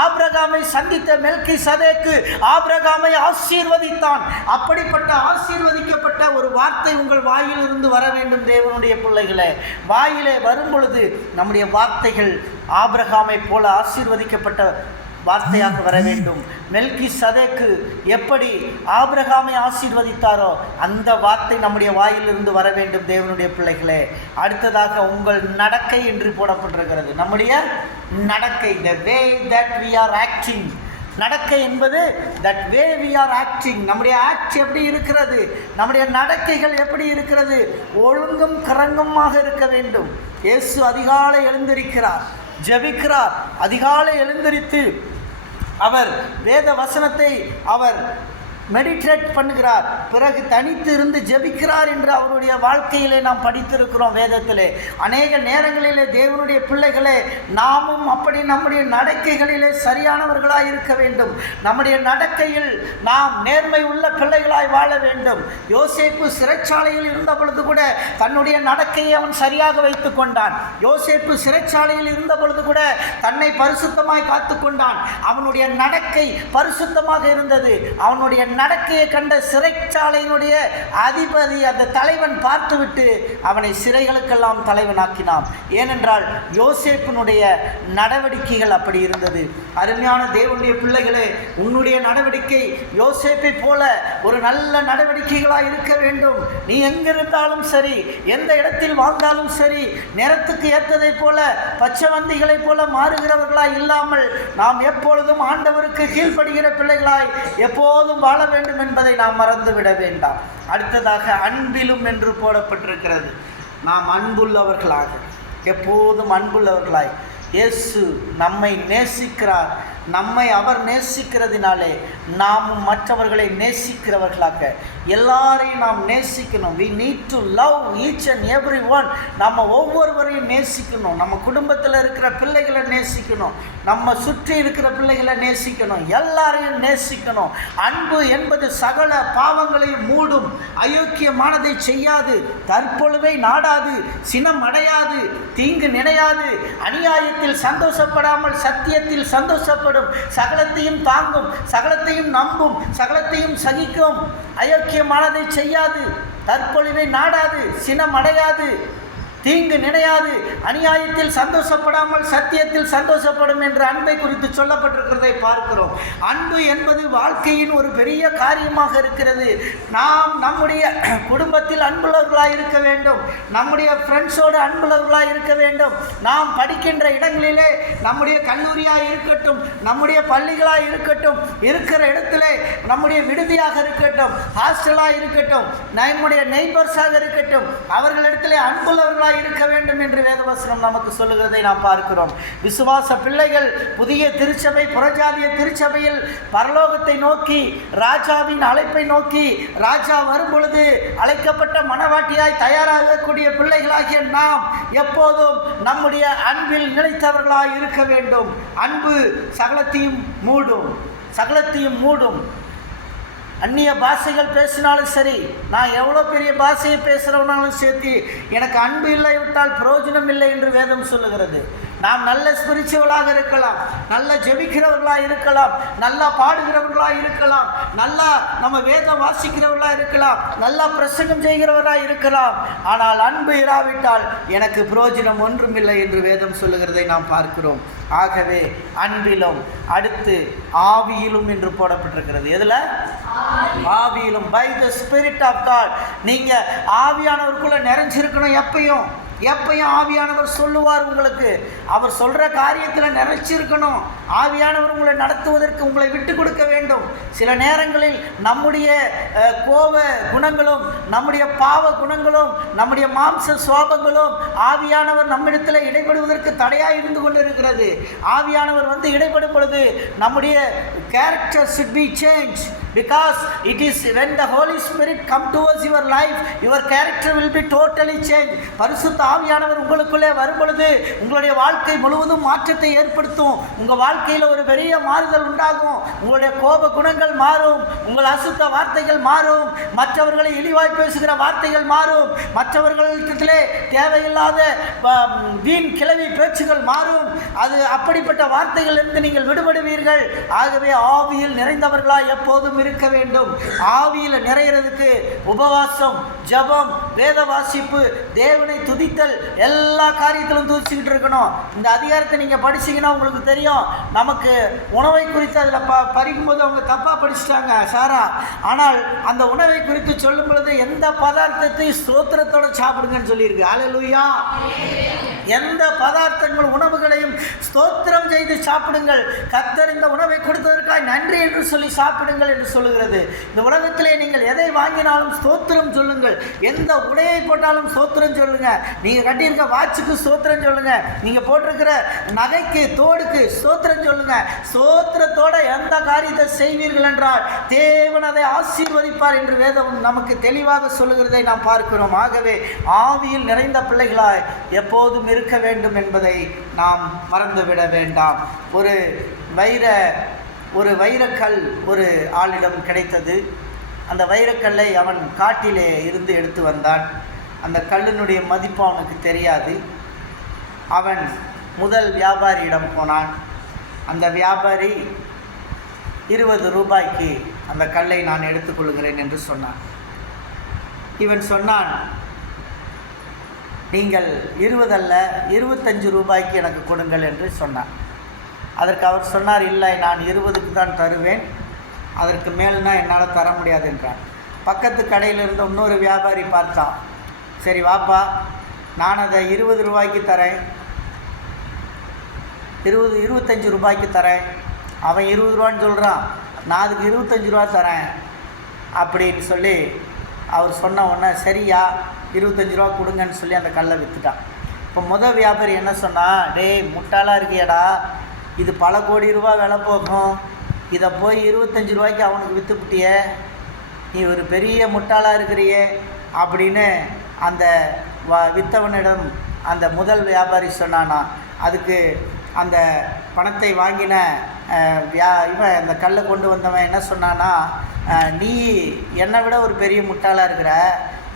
ஆபிரகாமை சந்தித்த மெல்கிசதேக்கு ஆபிரகாமை ஆசீர்வதித்தான். அப்படிப்பட்ட ஆசீர்வதிக்கப்பட்ட ஒரு வார்த்தை உங்கள் வாயிலிருந்து வர வேண்டும் தேவனுடைய பிள்ளைகளே. வாயிலே வரும் பொழுது நம்முடைய வார்த்தைகள் ஆபிரகாமை போல ஆசீர்வதிக்கப்பட்ட வார்த்தையாக வர வேண்டும். மெல்கிசதேக்கு எப்படி ஆபிரகாமை ஆசீர்வதித்தாரோ அந்த வார்த்தை நம்முடைய வாயிலிருந்து வர வேண்டும் தேவனுடைய பிள்ளைகளே. அடுத்ததாக உங்கள் நடக்கை என்று போடப்பட்டிருக்கிறது. நம்முடைய நடக்கை, the way that we are acting. நடக்கை என்பது that way we are acting. நம்முடைய ஆக்ட் எப்படி இருக்கிறது, நம்முடைய நடக்கைகள் எப்படி இருக்கிறது, ஒழுங்கும் கரங்குமாக இருக்க வேண்டும். இயேசு அதிகாலை எழுந்திருக்கிறார், ஜெபிக்கிறார். அதிகாலை எழுந்திரித்து அவர் வேத வசனத்தை அவர் மெடிடேட் பண்ணுகிறார், பிறகு தனித்து இருந்து ஜெபிக்கிறார் என்று அவருடைய வாழ்க்கையிலே நாம் படித்திருக்கிறோம் வேதத்திலே. அநேக நேரங்களிலே தேவனுடைய பிள்ளைகளே, நாமும் அப்படி நம்முடைய நடக்கைகளிலே சரியானவர்களாய் இருக்க வேண்டும். நம்முடைய நடக்கையில் நாம் நேர்மை உள்ள பிள்ளைகளாய் வாழ வேண்டும். யோசேப்பு சிறைச்சாலையில் இருந்த பொழுது கூட தன்னுடைய நடக்கையை அவன் சரியாக வைத்து கொண்டான். யோசேப்பு சிறைச்சாலையில் இருந்த பொழுது கூட தன்னை பரிசுத்தமாய் காத்து கொண்டான். அவனுடைய நடக்கை பரிசுத்தமாக இருந்தது. அவனுடைய நடக்கையை கண்ட சிறைச்சாலையினுடைய அதிபதி, அந்த தலைவன் பார்த்துவிட்டு அவனை சிறைகளுக்கெல்லாம் தலைவனாக்கினான். ஏனென்றால் யோசேப்பினுடைய நடவடிக்கைகள் அப்படி இருந்தது. அருமையான தேவனுடைய பிள்ளைகளே, உன்னுடைய நடவடிக்கை யோசேப்பை போல ஒரு நல்ல நடவடிக்கைகளாக இருக்க வேண்டும். நீ எங்கிருந்தாலும் சரி, எந்த இடத்தில் வாழ்ந்தாலும் சரி, நேரத்துக்கு ஏற்றதை போல பச்சைவந்திகளைப் போல மாறுகிறவர்களாய் இல்லாமல் நாம் எப்பொழுதும் ஆண்டவருக்கு கீழ்ப்படுகிற பிள்ளைகளாய் எப்போதும் வாழ வேண்டும் என்பதை நாம் மறந்துவிட வேண்டாம். அடுத்ததாக அன்பிலும் என்று போடப்பட்டிருக்கிறது. நாம் அன்புள்ளவர்களாக, எப்போதும் அன்புள்ளவர்களாய். இயேசு நம்மை நேசிக்கிறார். நம்மை அவர் நேசிக்கிறதினாலே நாம் மற்றவர்களை நேசிக்கிறவர்களாக, எல்லாரையும் நாம் நேசிக்கணும். we need to love each and everyone. நம்ம ஒவ்வொருவரையும் நேசிக்கணும். நம்ம குடும்பத்தில் இருக்கிற பிள்ளைகளை நேசிக்கணும், நம்ம சுற்றி இருக்கிற பிள்ளைகளை நேசிக்கணும், எல்லாரையும் நேசிக்கணும். அன்பு என்பது சகல பாவங்களையும் மூடும், அயோக்கியமானதை செய்யாது, தற்பொழுவை நாடாது, சினம் அடையாது, தீங்கு நினையாது, அநியாயத்தில் சந்தோஷப்படாமல் சத்தியத்தில் சந்தோஷப்படும், சகலத்தையும் தாங்கும், சகலத்தையும் நம்பும், சகலத்தையும் சகிக்கும், அயோக்கியமானதை செய்யாது, தற்பொழிவை நாடாது, சினம் அடையாது, தீங்கு நினையாது, அநியாயத்தில் சந்தோஷப்படாமல் சத்தியத்தில் சந்தோஷப்படும் என்று அன்பை குறித்து சொல்லப்பட்டிருக்கிறதை பார்க்கிறோம். அன்பு என்பது வாழ்க்கையின் ஒரு பெரிய காரியமாக இருக்கிறது. நாம் நம்முடைய குடும்பத்தில் அன்புள்ளவர்களாக இருக்க வேண்டும், நம்முடைய ஃப்ரெண்ட்ஸோடு அன்புள்ளவர்களாக இருக்க வேண்டும். நாம் படிக்கின்ற இடங்களிலே, நம்முடைய கல்லூரியாக இருக்கட்டும், நம்முடைய பள்ளிகளாக இருக்கட்டும், இருக்கிற இடத்திலே நம்முடைய விடுதியாக இருக்கட்டும், ஹாஸ்டலாக இருக்கட்டும், நம்முடைய நெய்பர்ஸாக இருக்கட்டும், அவர்களிடத்திலே அன்புள்ளவர்களாக இருக்க வேண்டும் என்று வேதவசனம் நமக்கு சொல்லுகிறதை நாம் பார்க்கிறோம். விசுவாச பிள்ளைகள் புதிய திருச்சபை, புறஜாதிய திருச்சபையில் பரலோகத்தை நோக்கி, ராஜாவின் அழைப்பை நோக்கி, ராஜா வரும் பொழுது அழைக்கப்பட்ட மனவாட்டியாய் தயாராகக்கூடிய பிள்ளைகளாகிய நாம் எப்போதும் நம்முடைய அன்பில் நிலைத்தவர்களாய் இருக்க வேண்டும். அன்பு சகலத்தையும் மூடும், சகலத்தையும் மூடும். அந்நிய பாஷைகள் பேசினாலும் சரி, நான் எவ்வளோ பெரிய பாஷையை பேசுகிறவனாலும் சேர்த்து எனக்கு அன்பு இல்லை விட்டால் பிரயோஜனம் இல்லை என்று வேதம் சொல்லுகிறது. நாம் நல்ல ஸ்பிரிச்சுவலாக இருக்கலாம், நல்ல ஜெபிக்கிறவர்களாக இருக்கலாம், நல்லா பாடுகிறவர்களாக இருக்கலாம், நல்லா நம்ம வேதம் வாசிக்கிறவர்களாக இருக்கலாம், நல்லா பிரசங்கம் செய்கிறவர்களாக இருக்கலாம். ஆனால் அன்பு இராவிட்டால் எனக்கு பிரயோஜனம் ஒன்றுமில்லை என்று வேதம் சொல்லுகிறதை நாம் பார்க்கிறோம். ஆகவே அன்பிலும், அடுத்து ஆவியிலும் என்று போடப்பட்டிருக்கிறது. எதில்? ஆவியிலும். By the spirit of God. நீங்கள் ஆவியானவருக்குள்ளே நிறைஞ்சிருக்கணும். எப்பயும் எப்பயும் ஆவியானவர் சொல்லுவார் உங்களுக்கு. அவர் சொல்கிற காரியத்தில் நினைச்சிருக்கணும். ஆவியானவர் உங்களை நடத்துவதற்கு உங்களை விட்டு கொடுக்க வேண்டும். சில நேரங்களில் நம்முடைய கோப குணங்களும் நம்முடைய பாவ குணங்களும் நம்முடைய மாம்ச சுவாபங்களும் ஆவியானவர் நம்மிடத்தில் இடைபடுவதற்கு தடையாக இருந்து கொண்டு இருக்கிறது. ஆவியானவர் வந்து இடைப்படும் பொழுது நம்முடைய character should be changed, because it is when the Holy Spirit come towards your life, your character will be totally changed. பரிசுத்த ஆவியானவர் உங்களுக்குள்ளே வரும் பொழுது உங்களுடைய வாழ்க்கை முழுவதும் மாற்றத்தை ஏற்படுத்தும். உங்கள் வாழ்க்கையில் ஒரு பெரிய மாறுதல் உண்டாகும். உங்களுடைய கோப குணங்கள் மாறும், உங்கள் அசுத்த வார்த்தைகள் மாறும், மற்றவர்களை இழிவாய் பேசுகிற வார்த்தைகள் மாறும், மற்றவர்களிடத்திலே தேவையில்லாத வீண் கிளவி பேச்சுகள் மாறும். அது அப்படிப்பட்ட வார்த்தைகளிலிருந்து நீங்கள் விடுபடுவீர்கள். ஆகவே ஆவியில் நிறைந்தவர்களாய் எப்போதும் இருக்க வேண்டும். ஆவியில் நிறைகிறதுக்கு உபவாசம், ஜபம், வேத வாசிப்பு, தேவனை துதித்தல், எல்லா காரியத்திலும் துதிச்சுக்கிட்டு இருக்கணும். இந்த அதிகாரத்தை நீங்கள் படிச்சீங்கன்னா உங்களுக்கு தெரியும். நமக்கு உணவை குறித்து அதில் படிக்கும்போது அவங்க தப்பாக படிச்சுட்டாங்க சாரா. ஆனால் அந்த உணவை குறித்து சொல்லும் பொழுது எந்த பதார்த்தத்தையும் ஸ்தோத்திரத்தோடு சாப்பிடுங்கன்னு சொல்லியிருக்கு. அல்லேலூயா. எந்த பதார்த்தங்கள் உணவுகளையும் ஸ்தோத்திரம் செய்து சாப்பிடுங்கள். கர்த்தர் இந்த உணவை கொடுத்ததற்காக நன்றி என்று சொல்லி சாப்பிடுங்கள் என்று சொல்லுகிறது. இந்த உலகத்திலே நீங்கள் எதை வாங்கினாலும் ஸ்தோத்திரம் சொல்லுங்கள். எந்த உடையை போட்டாலும் ஸ்தோத்திரம் சொல்லுங்க. நீங்கள் கட்டியிருக்க வாட்சுக்கு ஸ்தோத்திரம் சொல்லுங்க. நீங்கள் போட்டிருக்கிற நகைக்கு, தோடுக்கு ஸ்தோத்திரம் சொல்லுங்க. ஸ்தோத்திரத்தோட எந்த காரியத்தை செய்வீர்கள் என்றால் தேவன் அதை ஆசீர்வதிப்பார் என்று வேதம் நமக்கு தெளிவாக சொல்லுகிறதை நாம் பார்க்கிறோம். ஆகவே ஆவியில் நிறைந்த பிள்ளைகளாய் எப்போதும் இருக்க வேண்டும் என்பதை நாம் மறந்துவிட வேண்டாம். ஒரு வைரக்கல் ஒரு ஆளிடம் கிடைத்தது. அந்த வைரக்கல்லை அவன் காட்டிலே இருந்து எடுத்து வந்தான். அந்த கல்லினுடைய மதிப்பு அவனுக்கு தெரியாது. அவன் முதல் வியாபாரியிடம் போனான். அந்த வியாபாரி 20 ரூபாய்க்கு அந்த கல்லை நான் எடுத்துக்கொள்கிறேன் என்று சொன்னான். இவன் சொன்னான், நீங்கள் 20 அல்ல 25 ரூபாய்க்கு எனக்கு கொடுங்கள் என்று சொன்னான். அதற்கு அவர் சொன்னார், இல்லை, நான் 20க்கு தான் தருவேன், அதற்கு மேல்னா என்னால் தர முடியாது என்றார். பக்கத்து கடையில் இருந்த இன்னொரு வியாபாரி பார்த்தான். சரி வாப்பா, நான் அதை 20 ரூபாய்க்கு தரேன், 25 ரூபாய்க்கு தரேன். அவன் 20 ரூபான்னு சொல்கிறான், நான் அதுக்கு 25 ரூபா தரேன் அப்படின்னு சொல்லி அவர் சொன்ன உடனே சரியா 25 ரூபா கொடுங்கன்னு சொல்லி அந்த கல்லை விற்றுட்டான். இப்போ முதல் வியாபாரி என்ன சொன்னால், டேய் முட்டாளாக இருக்கியடா, இது பல கோடி ரூபா விலை போகும், இதை போய் 25 ரூபாய்க்கு அவனுக்கு விற்றுப்பிட்டியே, நீ ஒரு பெரிய முட்டாளாக இருக்கிறியே அப்படின்னு அந்த விற்றவனிடம் அந்த முதல் வியாபாரி சொன்னானா. அதுக்கு அந்த பணத்தை வாங்கின இவன் அந்த கல்லை கொண்டு வந்தவன் என்ன சொன்னான்னா, நீ என்னை விட ஒரு பெரிய முட்டாளாக இருக்கிற,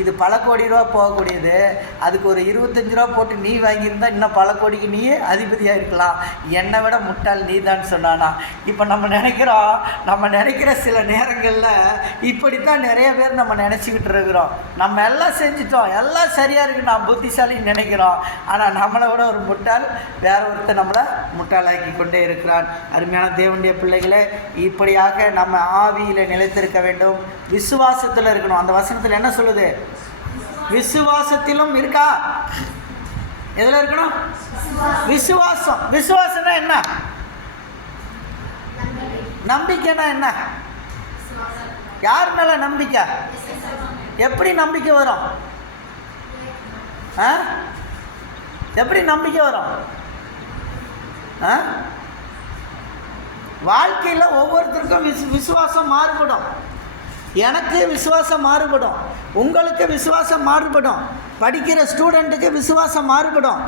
இது பல கோடி ரூபா போகக்கூடியது, அதுக்கு ஒரு 25 ரூபா போட்டு நீ வாங்கியிருந்தா இன்னும் பல கோடிக்கு நீயே அதிபதியாக இருக்கலாம், என்னை விட முட்டாள் நீ தான் சொன்னானா. இப்போ நம்ம நினைக்கிற சில நேரங்களில் இப்படித்தான் நிறைய பேர் நம்ம நினச்சிக்கிட்டு இருக்கிறோம். நம்ம எல்லாம் செஞ்சிட்டோம், எல்லாம் சரியாக இருக்குது, நான் புத்திசாலின்னு நினைக்கிறோம். ஆனால் நம்மளை விட ஒரு முட்டாள் வேற ஒருத்தர் நம்மளை முட்டாளாக்கி கொண்டே இருக்கிறான். அருமையான தேவனுடைய பிள்ளைகளே, இப்படியாக நம்ம ஆவியில் நிலைத்திருக்க வேண்டும், விசுவாசத்தில் இருக்கணும். அந்த வசனத்தில் என்ன சொல்லுது? விசுவாசத்திலும் இருக்கா? எதில் இருக்கணும்? விசுவாசம். விசுவாசம்னா என்ன? நம்பிக்கைனா என்ன? யார் மேல நம்பிக்கை? எப்படி நம்பிக்கை வரும்? எப்படி நம்பிக்கை வரும்? வாழ்க்கையில் ஒவ்வொருத்தருக்கும் விசுவாசம் மாறுபடும். எனக்கு விசுவாசம் மாறுபடும், உங்களுக்கு விசுவாசம் மாறுபடும், படிக்கிற ஸ்டூடெண்ட்டுக்கு விசுவாசம் மாறுபடும்.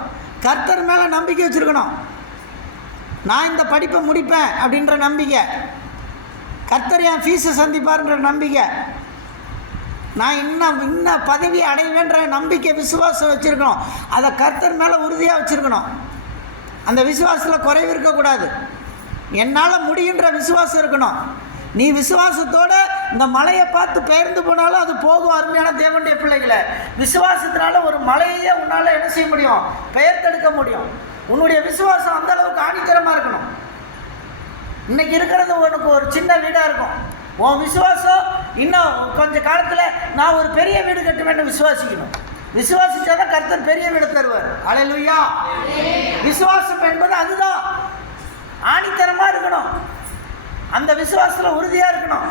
கர்த்தர் மேலே நம்பிக்கை வச்சுருக்கணும். நான் இந்த படிப்பை முடிப்பேன் அப்படின்ற நம்பிக்கை, கர்த்தர் என் ஃபீஸை சந்திப்பார்ன்ற நம்பிக்கை, நான் இன்னும் பதவி அடைவேன்ற நம்பிக்கை, விசுவாசம் வச்சுருக்கணும். அதை கர்த்தர் மேலே உறுதியாக வச்சுருக்கணும். அந்த விசுவாசத்தில் குறைவு இருக்கக்கூடாது. என்னால் முடியுன்ற விசுவாசம் இருக்கணும். நீ விசுவாசத்தோடு இந்த மலையை பார்த்து பெயர்ந்து போனாலும் அது போகும். அருமையான தேவனுடைய பிள்ளைகளை, விசுவாசத்தினால ஒரு மலையே உன்னால் என்ன செய்ய முடியும்? பெயர்த்தெடுக்க முடியும். உன்னுடைய விசுவாசம் அந்த அளவுக்கு ஆணித்தரமாக இருக்கணும். இன்றைக்கி இருக்கிறது உனக்கு ஒரு சின்ன வீடாக இருக்கும். உன் விசுவாசம் இன்னும் கொஞ்சம் காலத்தில் நான் ஒரு பெரிய வீடு கட்டுவேன்னு விசுவாசிக்கணும். விசுவாசிச்சாதான் கர்த்தர் பெரிய விட தருவார். அல்லேலூயா. விசுவாசம் என்பது அதுதான். ஆணித்தரமா இருக்கணும், அந்த விசுவாசத்துல உறுதியா இருக்கணும்.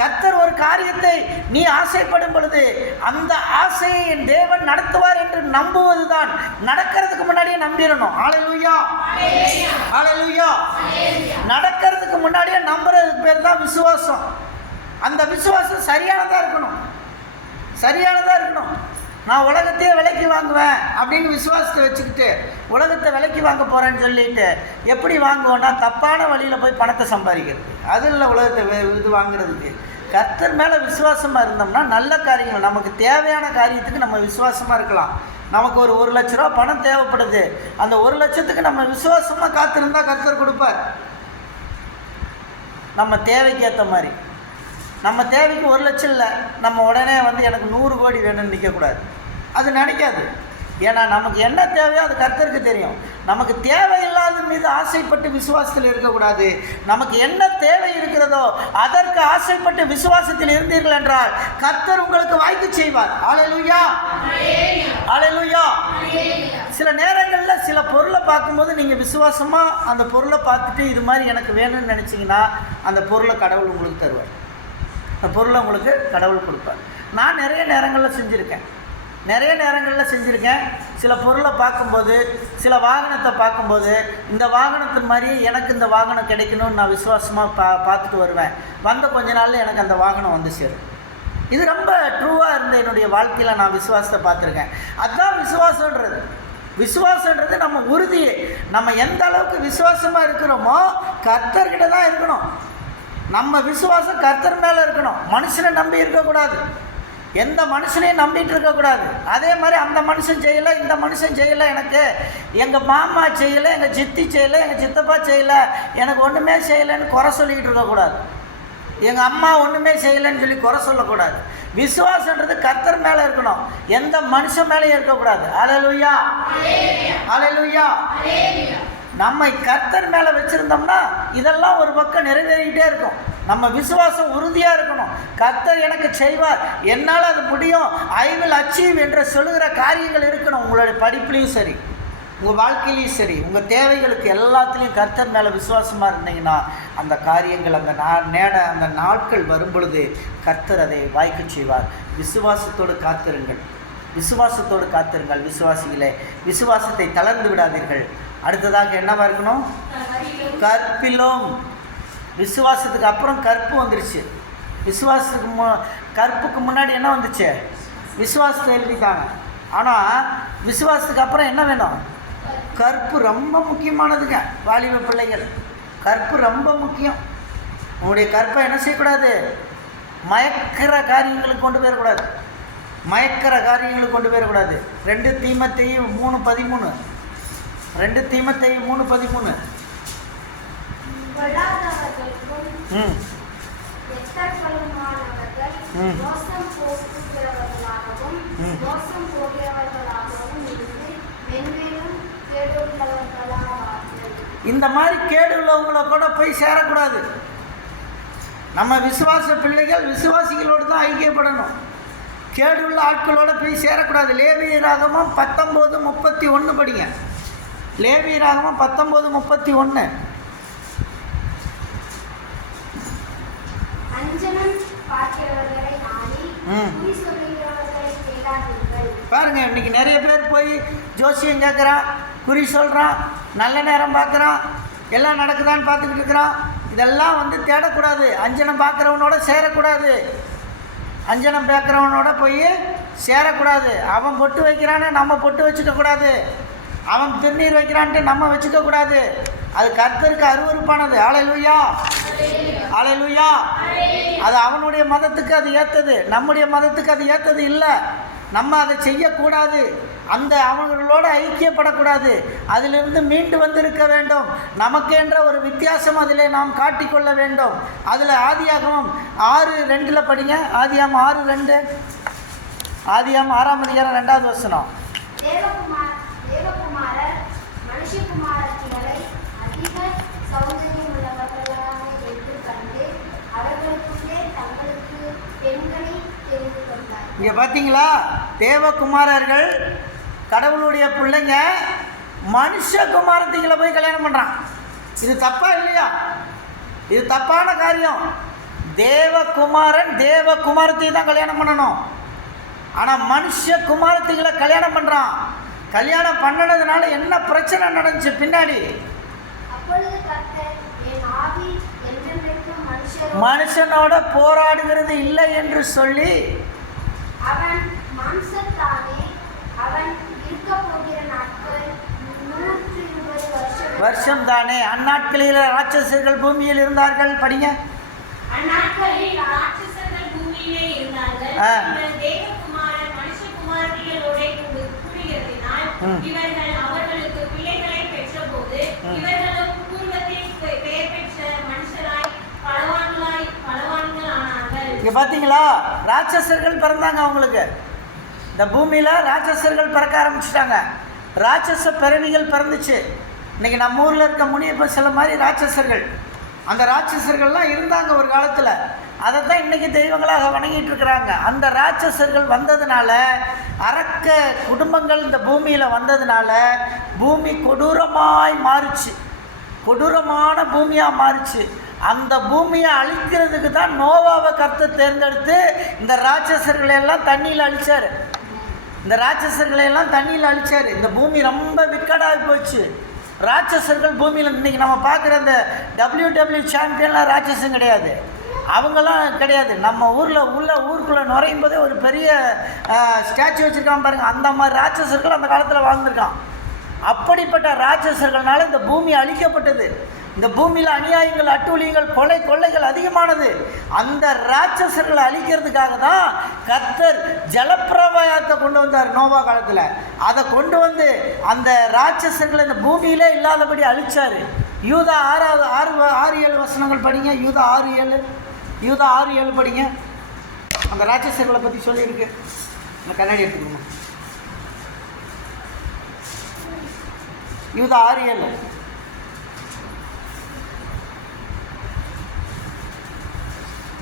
கர்த்தர் ஒரு காரியத்தை நீ ஆசைப்படும் பொழுது அந்த ஆசையை என் தேவன் நடத்துவார் என்று நம்புவதுதான். நடக்கிறதுக்கு முன்னாடியே நம்பிடணும். அல்லேலூயா. அல்லேலூயா. நடக்கிறதுக்கு முன்னாடியே நம்புறதுக்கு பேர் தான் விசுவாசம். அந்த விசுவாசம் சரியானதா இருக்கணும், சரியானதா இருக்கணும். நான் உலகத்தையே விலைக்கு வாங்குவேன் அப்படின்னு விசுவாசத்தை வச்சுக்கிட்டு உலகத்தை விலைக்கு வாங்க போகிறேன்னு சொல்லிட்டு எப்படி வாங்குவோன்னா தப்பான வழியில் போய் பணத்தை சம்பாதிக்கிறது. அது இல்லை உலகத்தை இது வாங்குறதுக்கு. கர்த்தர் மேலே விசுவாசமாக இருந்தோம்னா நல்ல காரியங்கள், நமக்கு தேவையான காரியத்துக்கு நம்ம விசுவாசமாக இருக்கலாம். நமக்கு ஒரு 1 லட்ச ரூபா பணம் தேவைப்படுது, அந்த 1 லட்சத்துக்கு நம்ம விசுவாசமாக காத்திருந்தா கர்த்தர் கொடுப்பார். நம்ம தேவைக்கு ஏற்ற மாதிரி. நம்ம தேவைக்கு 1 லட்சம் இல்லை, நம்ம உடனே எனக்கு 100 கோடி வேணும்னு நிற்கக்கூடாது. அது நினைக்காது. ஏன்னா நமக்கு என்ன தேவையோ அது கர்த்தருக்கு தெரியும். நமக்கு தேவையில்லாத மீது ஆசைப்பட்டு விசுவாசத்தில் இருக்கக்கூடாது. நமக்கு என்ன தேவை இருக்கிறதோ அதற்கு ஆசைப்பட்டு விசுவாசத்தில் இருந்தீர்கள் என்றால் கர்த்தர் உங்களுக்கு வாய்க்கு செய்வார். அல்லேலூயா. அல்லேலூயா. சில நேரங்களில் சில பொருளை பார்க்கும்போது நீங்கள் விசுவாசமாக அந்த பொருளை பார்த்துட்டு இது மாதிரி எனக்கு வேணும்னு நினச்சிங்கன்னா அந்த பொருளை கடவுள் உங்களுக்கு தருவார். அந்த பொருளை உங்களுக்கு கடவுள் கொடுப்பார். நான் நிறைய நேரங்களில் செஞ்சுருக்கேன். சில பொருளை பார்க்கும்போது, சில வாகனத்தை பார்க்கும்போது இந்த வாகனத்தின் மாதிரியே எனக்கு இந்த வாகனம் கிடைக்கணும்னு நான் விசுவாசமாக பார்த்துட்டு வருவேன். வந்த கொஞ்ச நாளில் எனக்கு அந்த வாகனம் வந்து சேரும். இது ரொம்ப ட்ரூவாக இருந்த என்னுடைய வாழ்க்கையில் நான் விசுவாசத்தை பார்த்துருக்கேன். அதுதான் விசுவாசன்றது. விசுவாசன்றது நம்ம உறுதியே. நம்ம எந்த அளவுக்கு விசுவாசமாக இருக்கிறோமோ கர்த்தர்கிட்ட தான் இருக்கணும். நம்ம விசுவாசம் கர்த்தர் மேலே இருக்கணும். மனுஷனை நம்பி இருக்கக்கூடாது, எந்த மனுஷனையும் நம்பிட்டு இருக்கக்கூடாது. அதே மாதிரி அந்த மனுஷன் செய்யலை, இந்த மனுஷன் செய்யலை, எனக்கு எங்கள் மாமா செய்யலை, எங்கள் சித்தி செய்யலை, எங்கள் சித்தப்பா செய்யலை, எனக்கு ஒன்றுமே செய்யலைன்னு குறை சொல்லிக்கிட்டு இருக்கக்கூடாது. எங்கள் அம்மா ஒன்றுமே செய்யலைன்னு சொல்லி குறை சொல்லக்கூடாது. விசுவாசன்றது கர்த்தர் மேலே இருக்கணும், எந்த மனுஷன் மேலேயும் இருக்கக்கூடாது. அல்லேலூயா. அல்லேலூயா. நம்மை கர்த்தர் மேலே வச்சுருந்தோம்னா இதெல்லாம் ஒரு பக்கம் நிறைவேறிக்கிட்டே இருக்கும். நம்ம விசுவாசம் உறுதியாக இருக்கணும். கர்த்தர் எனக்கு செய்வார், என்னால் அது முடியும், ஐ வில் அச்சீவ் என்று சொல்லுகிற காரியங்கள் இருக்கணும். உங்களுடைய படிப்புலேயும் சரி, உங்கள் வாழ்க்கையிலையும் சரி, உங்கள் தேவைகளுக்கு எல்லாத்துலேயும் கர்த்தர் மேலே விசுவாசமாக இருந்தீங்கன்னா அந்த காரியங்கள் அந்த நாட்கள் வரும் பொழுது கர்த்தர் அதை வாய்க்க செய்வார். விசுவாசத்தோடு காத்திருங்கள், விசுவாசத்தோடு காத்திருங்கள். விசுவாசிகளே, விசுவாசத்தை தளர்ந்து விடாதீர்கள். அடுத்ததாக என்னவா இருக்கணும்? கற்பிலும். விசுவாசத்துக்கு அப்புறம் கற்பு வந்துருச்சு. கற்புக்கு முன்னாடி என்ன வந்துச்சு? விசுவாசத்தை எழுதிட்டாங்க. ஆனால் விசுவாசத்துக்கு அப்புறம் என்ன வேணும்? கற்பு ரொம்ப முக்கியமானதுங்க. வாலிப பிள்ளைகள், கற்பு ரொம்ப முக்கியம். உங்களுடைய கற்பை என்ன செய்யக்கூடாது? மயக்கிற காரியங்களுக்கு கொண்டு போயிடக்கூடாது. 2 தீமோத்தேயு 3:13. 2 தீமோத்தேயு 3:13. இந்த மாதிரி கேடு உள்ளவங்கள கூட போய் சேரக்கூடாது. நம்ம விசுவாச பிள்ளைகள் விசுவாசிகளோடு தான் ஐக்கியப்படணும். கேடுள்ள ஆட்களோடு போய் சேரக்கூடாது. லேவியராகமம் 19:31 படிங்க. லேவியராகமம் 19:31. பாருங்க, இன்னைக்கு நிறைய பேர் போய் ஜோசியம் கேட்குறான், குறி சொல்கிறான், நல்ல நேரம் பார்க்குறான், எல்லாம் நடக்குதான்னு பார்த்துக்கிட்டு இருக்கிறான். இதெல்லாம் தேடக்கூடாது. அஞ்சனம் பார்க்குறவனோட சேரக்கூடாது. அஞ்சனம் பார்க்குறவனோட போய் சேரக்கூடாது. அவன் பொட்டு வைக்கிறான்னு நம்ம பொட்டு வச்சுக்கக்கூடாது. அவன் திருநீர் வைக்கிறான்ட்டு நம்ம வச்சுக்கக்கூடாது. அது கர்த்தருக்கு அருவருப்பானது. அல்லேலூயா. அல்லேலூயா. அது அவனுடைய மதத்துக்கு அது ஏற்றது, நம்முடைய மதத்துக்கு அது ஏற்றது இல்லை. நம்ம அதை செய்யக்கூடாது. அவங்களோட ஐக்கியப்படக்கூடாது. அதிலிருந்து மீண்டு வந்திருக்க வேண்டும். நமக்கென்ற ஒரு வித்தியாசம் அதில் நாம் காட்டிக்கொள்ள வேண்டும். அதில் ஆதியாகமம் 6:2 படிங்க. ஆதியாகமம் 6:2. ஆதியாகமம் 6ஆம் அதிகாரம் 2வது வசனம். இங்கே பார்த்தீங்களா? தேவகுமாரர்கள் கடவுளுடைய பிள்ளைங்க மனுஷகுமாரத்திகளை போய் கல்யாணம் பண்ணுறான். இது தப்பா இல்லையா? இது தப்பான காரியம். தேவகுமாரன் தேவகுமாரத்தை தான் கல்யாணம் பண்ணணும். ஆனால் மனுஷகுமாரத்திகளை கல்யாணம் பண்ணுறான். கல்யாணம் பண்ணனதுனால என்ன பிரச்சனை நடந்துச்சு பின்னாடி? மனுஷனோட போராடுகிறது இல்லை என்று சொல்லி அவன் மாம்சத்தானே அவன் இருக்க போகிற நாட்கள் 120 வருஷம் தானே. அந்நாட்களில் ராட்சசர்கள் பூமியில் இருந்தார்கள். படிங்க. அந்நாட்களில் ராட்சசர்கள் பூமியிலே இருந்தார்கள். தேவகுமாரன் மனுஷகுமாரத்திகளோட கூடுகிறதினால் இவர்கள் அவர்களுக்கு பிள்ளைகளை பெற்றபோது இவர்களும் பூர்வத்தில் பெயர் பெற்ற மனுஷராய் பலவான்கள் ஆனார்கள். இங்க பாத்தீங்களா, ராட்சசர்கள் பிறந்தாங்க அவங்களுக்கு. இந்த பூமியில ராட்சசர்கள் பிறக்க ஆரம்பிச்சுட்டாங்க. ராட்சச பிறவிகள் பிறந்துச்சு. இன்னைக்கு நம்ம ஊர்ல இருக்க முனியப்ப சில மாதிரி ராட்சசர்கள், அந்த ராட்சசர்கள்லாம் இருந்தாங்க ஒரு காலத்துல. அதை தான் இன்னைக்கு தெய்வங்களாக வணங்கிட்டு இருக்கிறாங்க. அந்த ராட்சசர்கள் வந்ததுனால, அரக்க குடும்பங்கள் இந்த பூமியில வந்ததுனால பூமி கொடூரமாய் மாறிச்சு. கொடூரமான பூமியாக மாறிச்சு. அந்த பூமியை அழிக்கிறதுக்கு தான் நோவாவை கர்த்தர் தேர்ந்தெடுத்து இந்த ராட்சசர்களை எல்லாம் தண்ணியில் அழிச்சார். இந்த ராட்சசர்களை எல்லாம் தண்ணியில் அழிச்சார். இந்த பூமி ரொம்ப விக்கடாகி போச்சு. ராட்சசர்கள் பூமியில் இன்றைக்கி நம்ம பார்க்குற இந்த WWE சாம்பியன்லாம் ராட்சசம் கிடையாது, அவங்களாம் கிடையாது. நம்ம ஊருக்குள்ளே நுழையும் போதே ஒரு பெரிய ஸ்டாச்சு வச்சுருக்கான் பாருங்கள். அந்த மாதிரி ராட்சசர்கள் அந்த காலத்தில் வாழ்ந்துருக்கான். அப்படிப்பட்ட ராட்சசர்களால் இந்த பூமி அழிக்கப்பட்டது. இந்த பூமியில் அநியாயங்கள், அட்டூழியங்கள், கொள்ளைகள் அதிகமானது. அந்த ராட்சசர்களை அழிக்கிறதுக்காக தான் கர்த்தர் ஜலப்பிரவாயத்தை கொண்டு வந்தார் நோவா காலத்தில். அதை கொண்டு வந்து அந்த ராட்சசர்களை இந்த பூமியிலே இல்லாதபடி அழிச்சார். யூதா 6:7 வசனங்கள் படிங்க. யூதா 6:7 படிங்க. அந்த ராட்சசர்களை பற்றி சொல்லியிருக்கு. இந்த கண்ணாடி எடுத்துக்கோங்க. யூதா 6:7.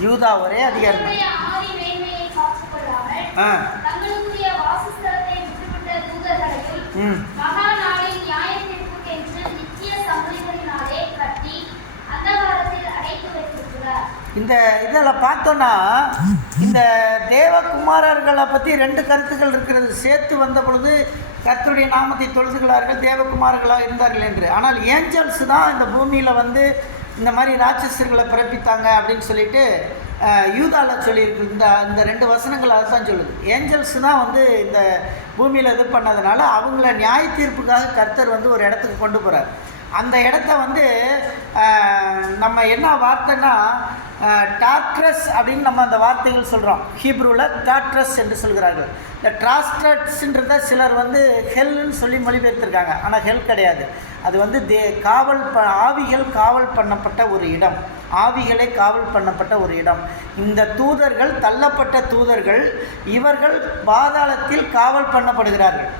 யூதா ஒரே அதிகாரம். இந்த இதில் பார்த்தோன்னா இந்த தேவகுமாரர்களை பற்றி 2 கருத்துக்கள் இருக்கிறது. சேர்த்து வந்த பொழுது கர்த்தருடைய நாமத்தை தொழுதுகிறார்கள், தேவகுமாரர்களாக இருந்தார்கள் என்று. ஆனால் ஏஞ்சல்ஸ் தான் இந்த பூமியில் வந்து இந்த மாதிரி ராட்சசர்களை பிறப்பித்தாங்க அப்படின்னு சொல்லிட்டு யூதாவில் சொல்லியிருக்கு. இந்த 2 வசனங்கள் அதை தான் சொல்லுது. ஏஞ்சல்ஸ் தான் வந்து இந்த பூமியில் இது பண்ணதுனால அவங்கள நியாய தீர்ப்புக்காக கர்த்தர் வந்து ஒரு இடத்துக்கு கொண்டு போகிறார். அந்த இடத்த வந்து நம்ம என்ன வார்த்தைன்னா டார்ட்ரஸ் அப்படின்னு நம்ம அந்த வார்த்தைகள் சொல்கிறோம். ஹீப்ரூவில் டார்ட்ரஸ் என்று சொல்கிறார்கள். இந்த ட்ராஸ்ட்ரஸ்ன்றத சிலர் வந்து ஹெல்ன்னு சொல்லி மொழிபெயர்த்திருக்காங்க. ஆனால் ஹெல் கிடையாது. அது வந்து ஆவிகள் காவல் பண்ணப்பட்ட ஒரு இடம். ஆவிகளை காவல் பண்ணப்பட்ட ஒரு இடம். இந்த தூதர்கள், தள்ளப்பட்ட தூதர்கள், இவர்கள் பாதாளத்தில் காவல் பண்ணப்படுகிறார்கள்.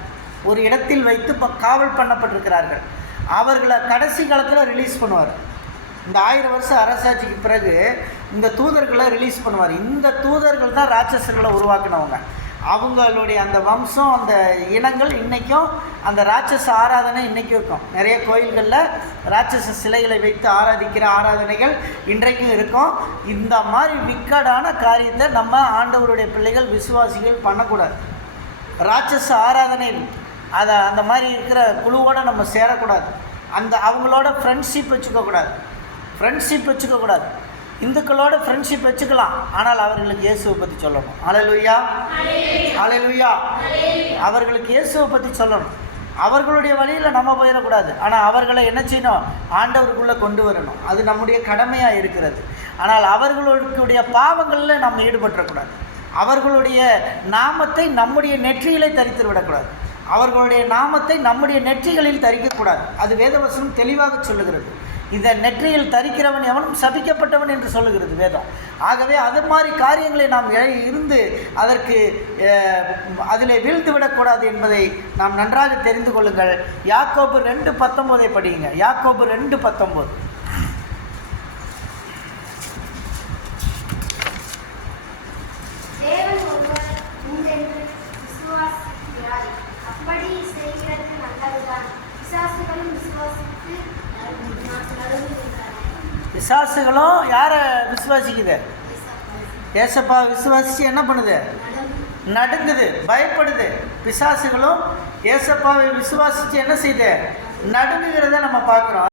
ஒரு இடத்தில் வைத்து காவல் பண்ணப்பட்டிருக்கிறார்கள். அவர்களை கடைசி காலத்தில் ரிலீஸ் பண்ணுவார். இந்த 1000 வருஷம் அரசாட்சிக்கு பிறகு இந்த தூதர்களை ரிலீஸ் பண்ணுவார். இந்த தூதர்கள் தான் ராட்சசர்களை உருவாக்கினவங்க. அவங்களுடைய அந்த வம்சம், அந்த இனங்கள் இன்றைக்கும் அந்த ராட்சச ஆராதனை இன்றைக்கும் இருக்கும். நிறைய கோயில்களில் ராட்சச சிலைகளை வைத்து ஆராதிக்கிற ஆராதனைகள் இன்றைக்கும் இருக்கும். இந்த மாதிரி விக்கடான காரியத்தை நம்ம ஆண்டவருடைய பிள்ளைகள், விசுவாசிகள் பண்ணக்கூடாது. ராட்சச ஆராதனை அந்த மாதிரி இருக்கிற குழுவோடு நம்ம சேரக்கூடாது. அவங்களோட ஃப்ரெண்ட்ஷிப் வச்சுக்கக்கூடாது. இந்துக்களோட ஃப்ரெண்ட்ஷிப் வச்சுக்கலாம், ஆனால் அவர்களுக்கு இயேசுவை பற்றி சொல்லணும். அல்லேலூயா, அல்லேலூயா. அவர்களுக்கு இயேசுவை பற்றி சொல்லணும். அவர்களுடைய வழியில் நம்ம போயிடக்கூடாது. ஆனால் அவர்களை என்ன செய்யணும்? ஆண்டவருக்குள்ளே கொண்டு வரணும். அது நம்முடைய கடமையாக இருக்கிறது. ஆனால் அவர்களுடைய பாவங்களில் நம்ம ஈடுபட்டுறக்கூடாது. அவர்களுடைய நாமத்தை நம்முடைய நெற்றியிலே தரித்து விடக்கூடாது. அவர்களுடைய நாமத்தை நம்முடைய நெற்றிகளில் தரிக்கக்கூடாது. அது வேதவசனம் தெளிவாக சொல்லுகிறது. இதை நெற்றியில் தரிக்கிறவன் எவனும் சபிக்கப்பட்டவன் என்று சொல்லுகிறது வேதம். ஆகவே அது மாதிரி காரியங்களை நாம் இருந்து அதற்கு அதில் வீழ்ந்து விடக்கூடாது என்பதை நாம் நன்றாக தெரிந்து கொள்ளுங்கள். யாக்கோபு 2:19 படியுங்க. யாக்கோபு 2:19. பிசாசுகளும் யாரை விசுவாசிக்குது? ஏசப்பா விசுவாசித்து என்ன பண்ணுது? நடுங்குது, பயப்படுது. பிசாசுகளும் ஏசப்பாவை விசுவாசித்து என்ன செய்யுது? நடுங்குகிறத நம்ம பார்க்குறோம்.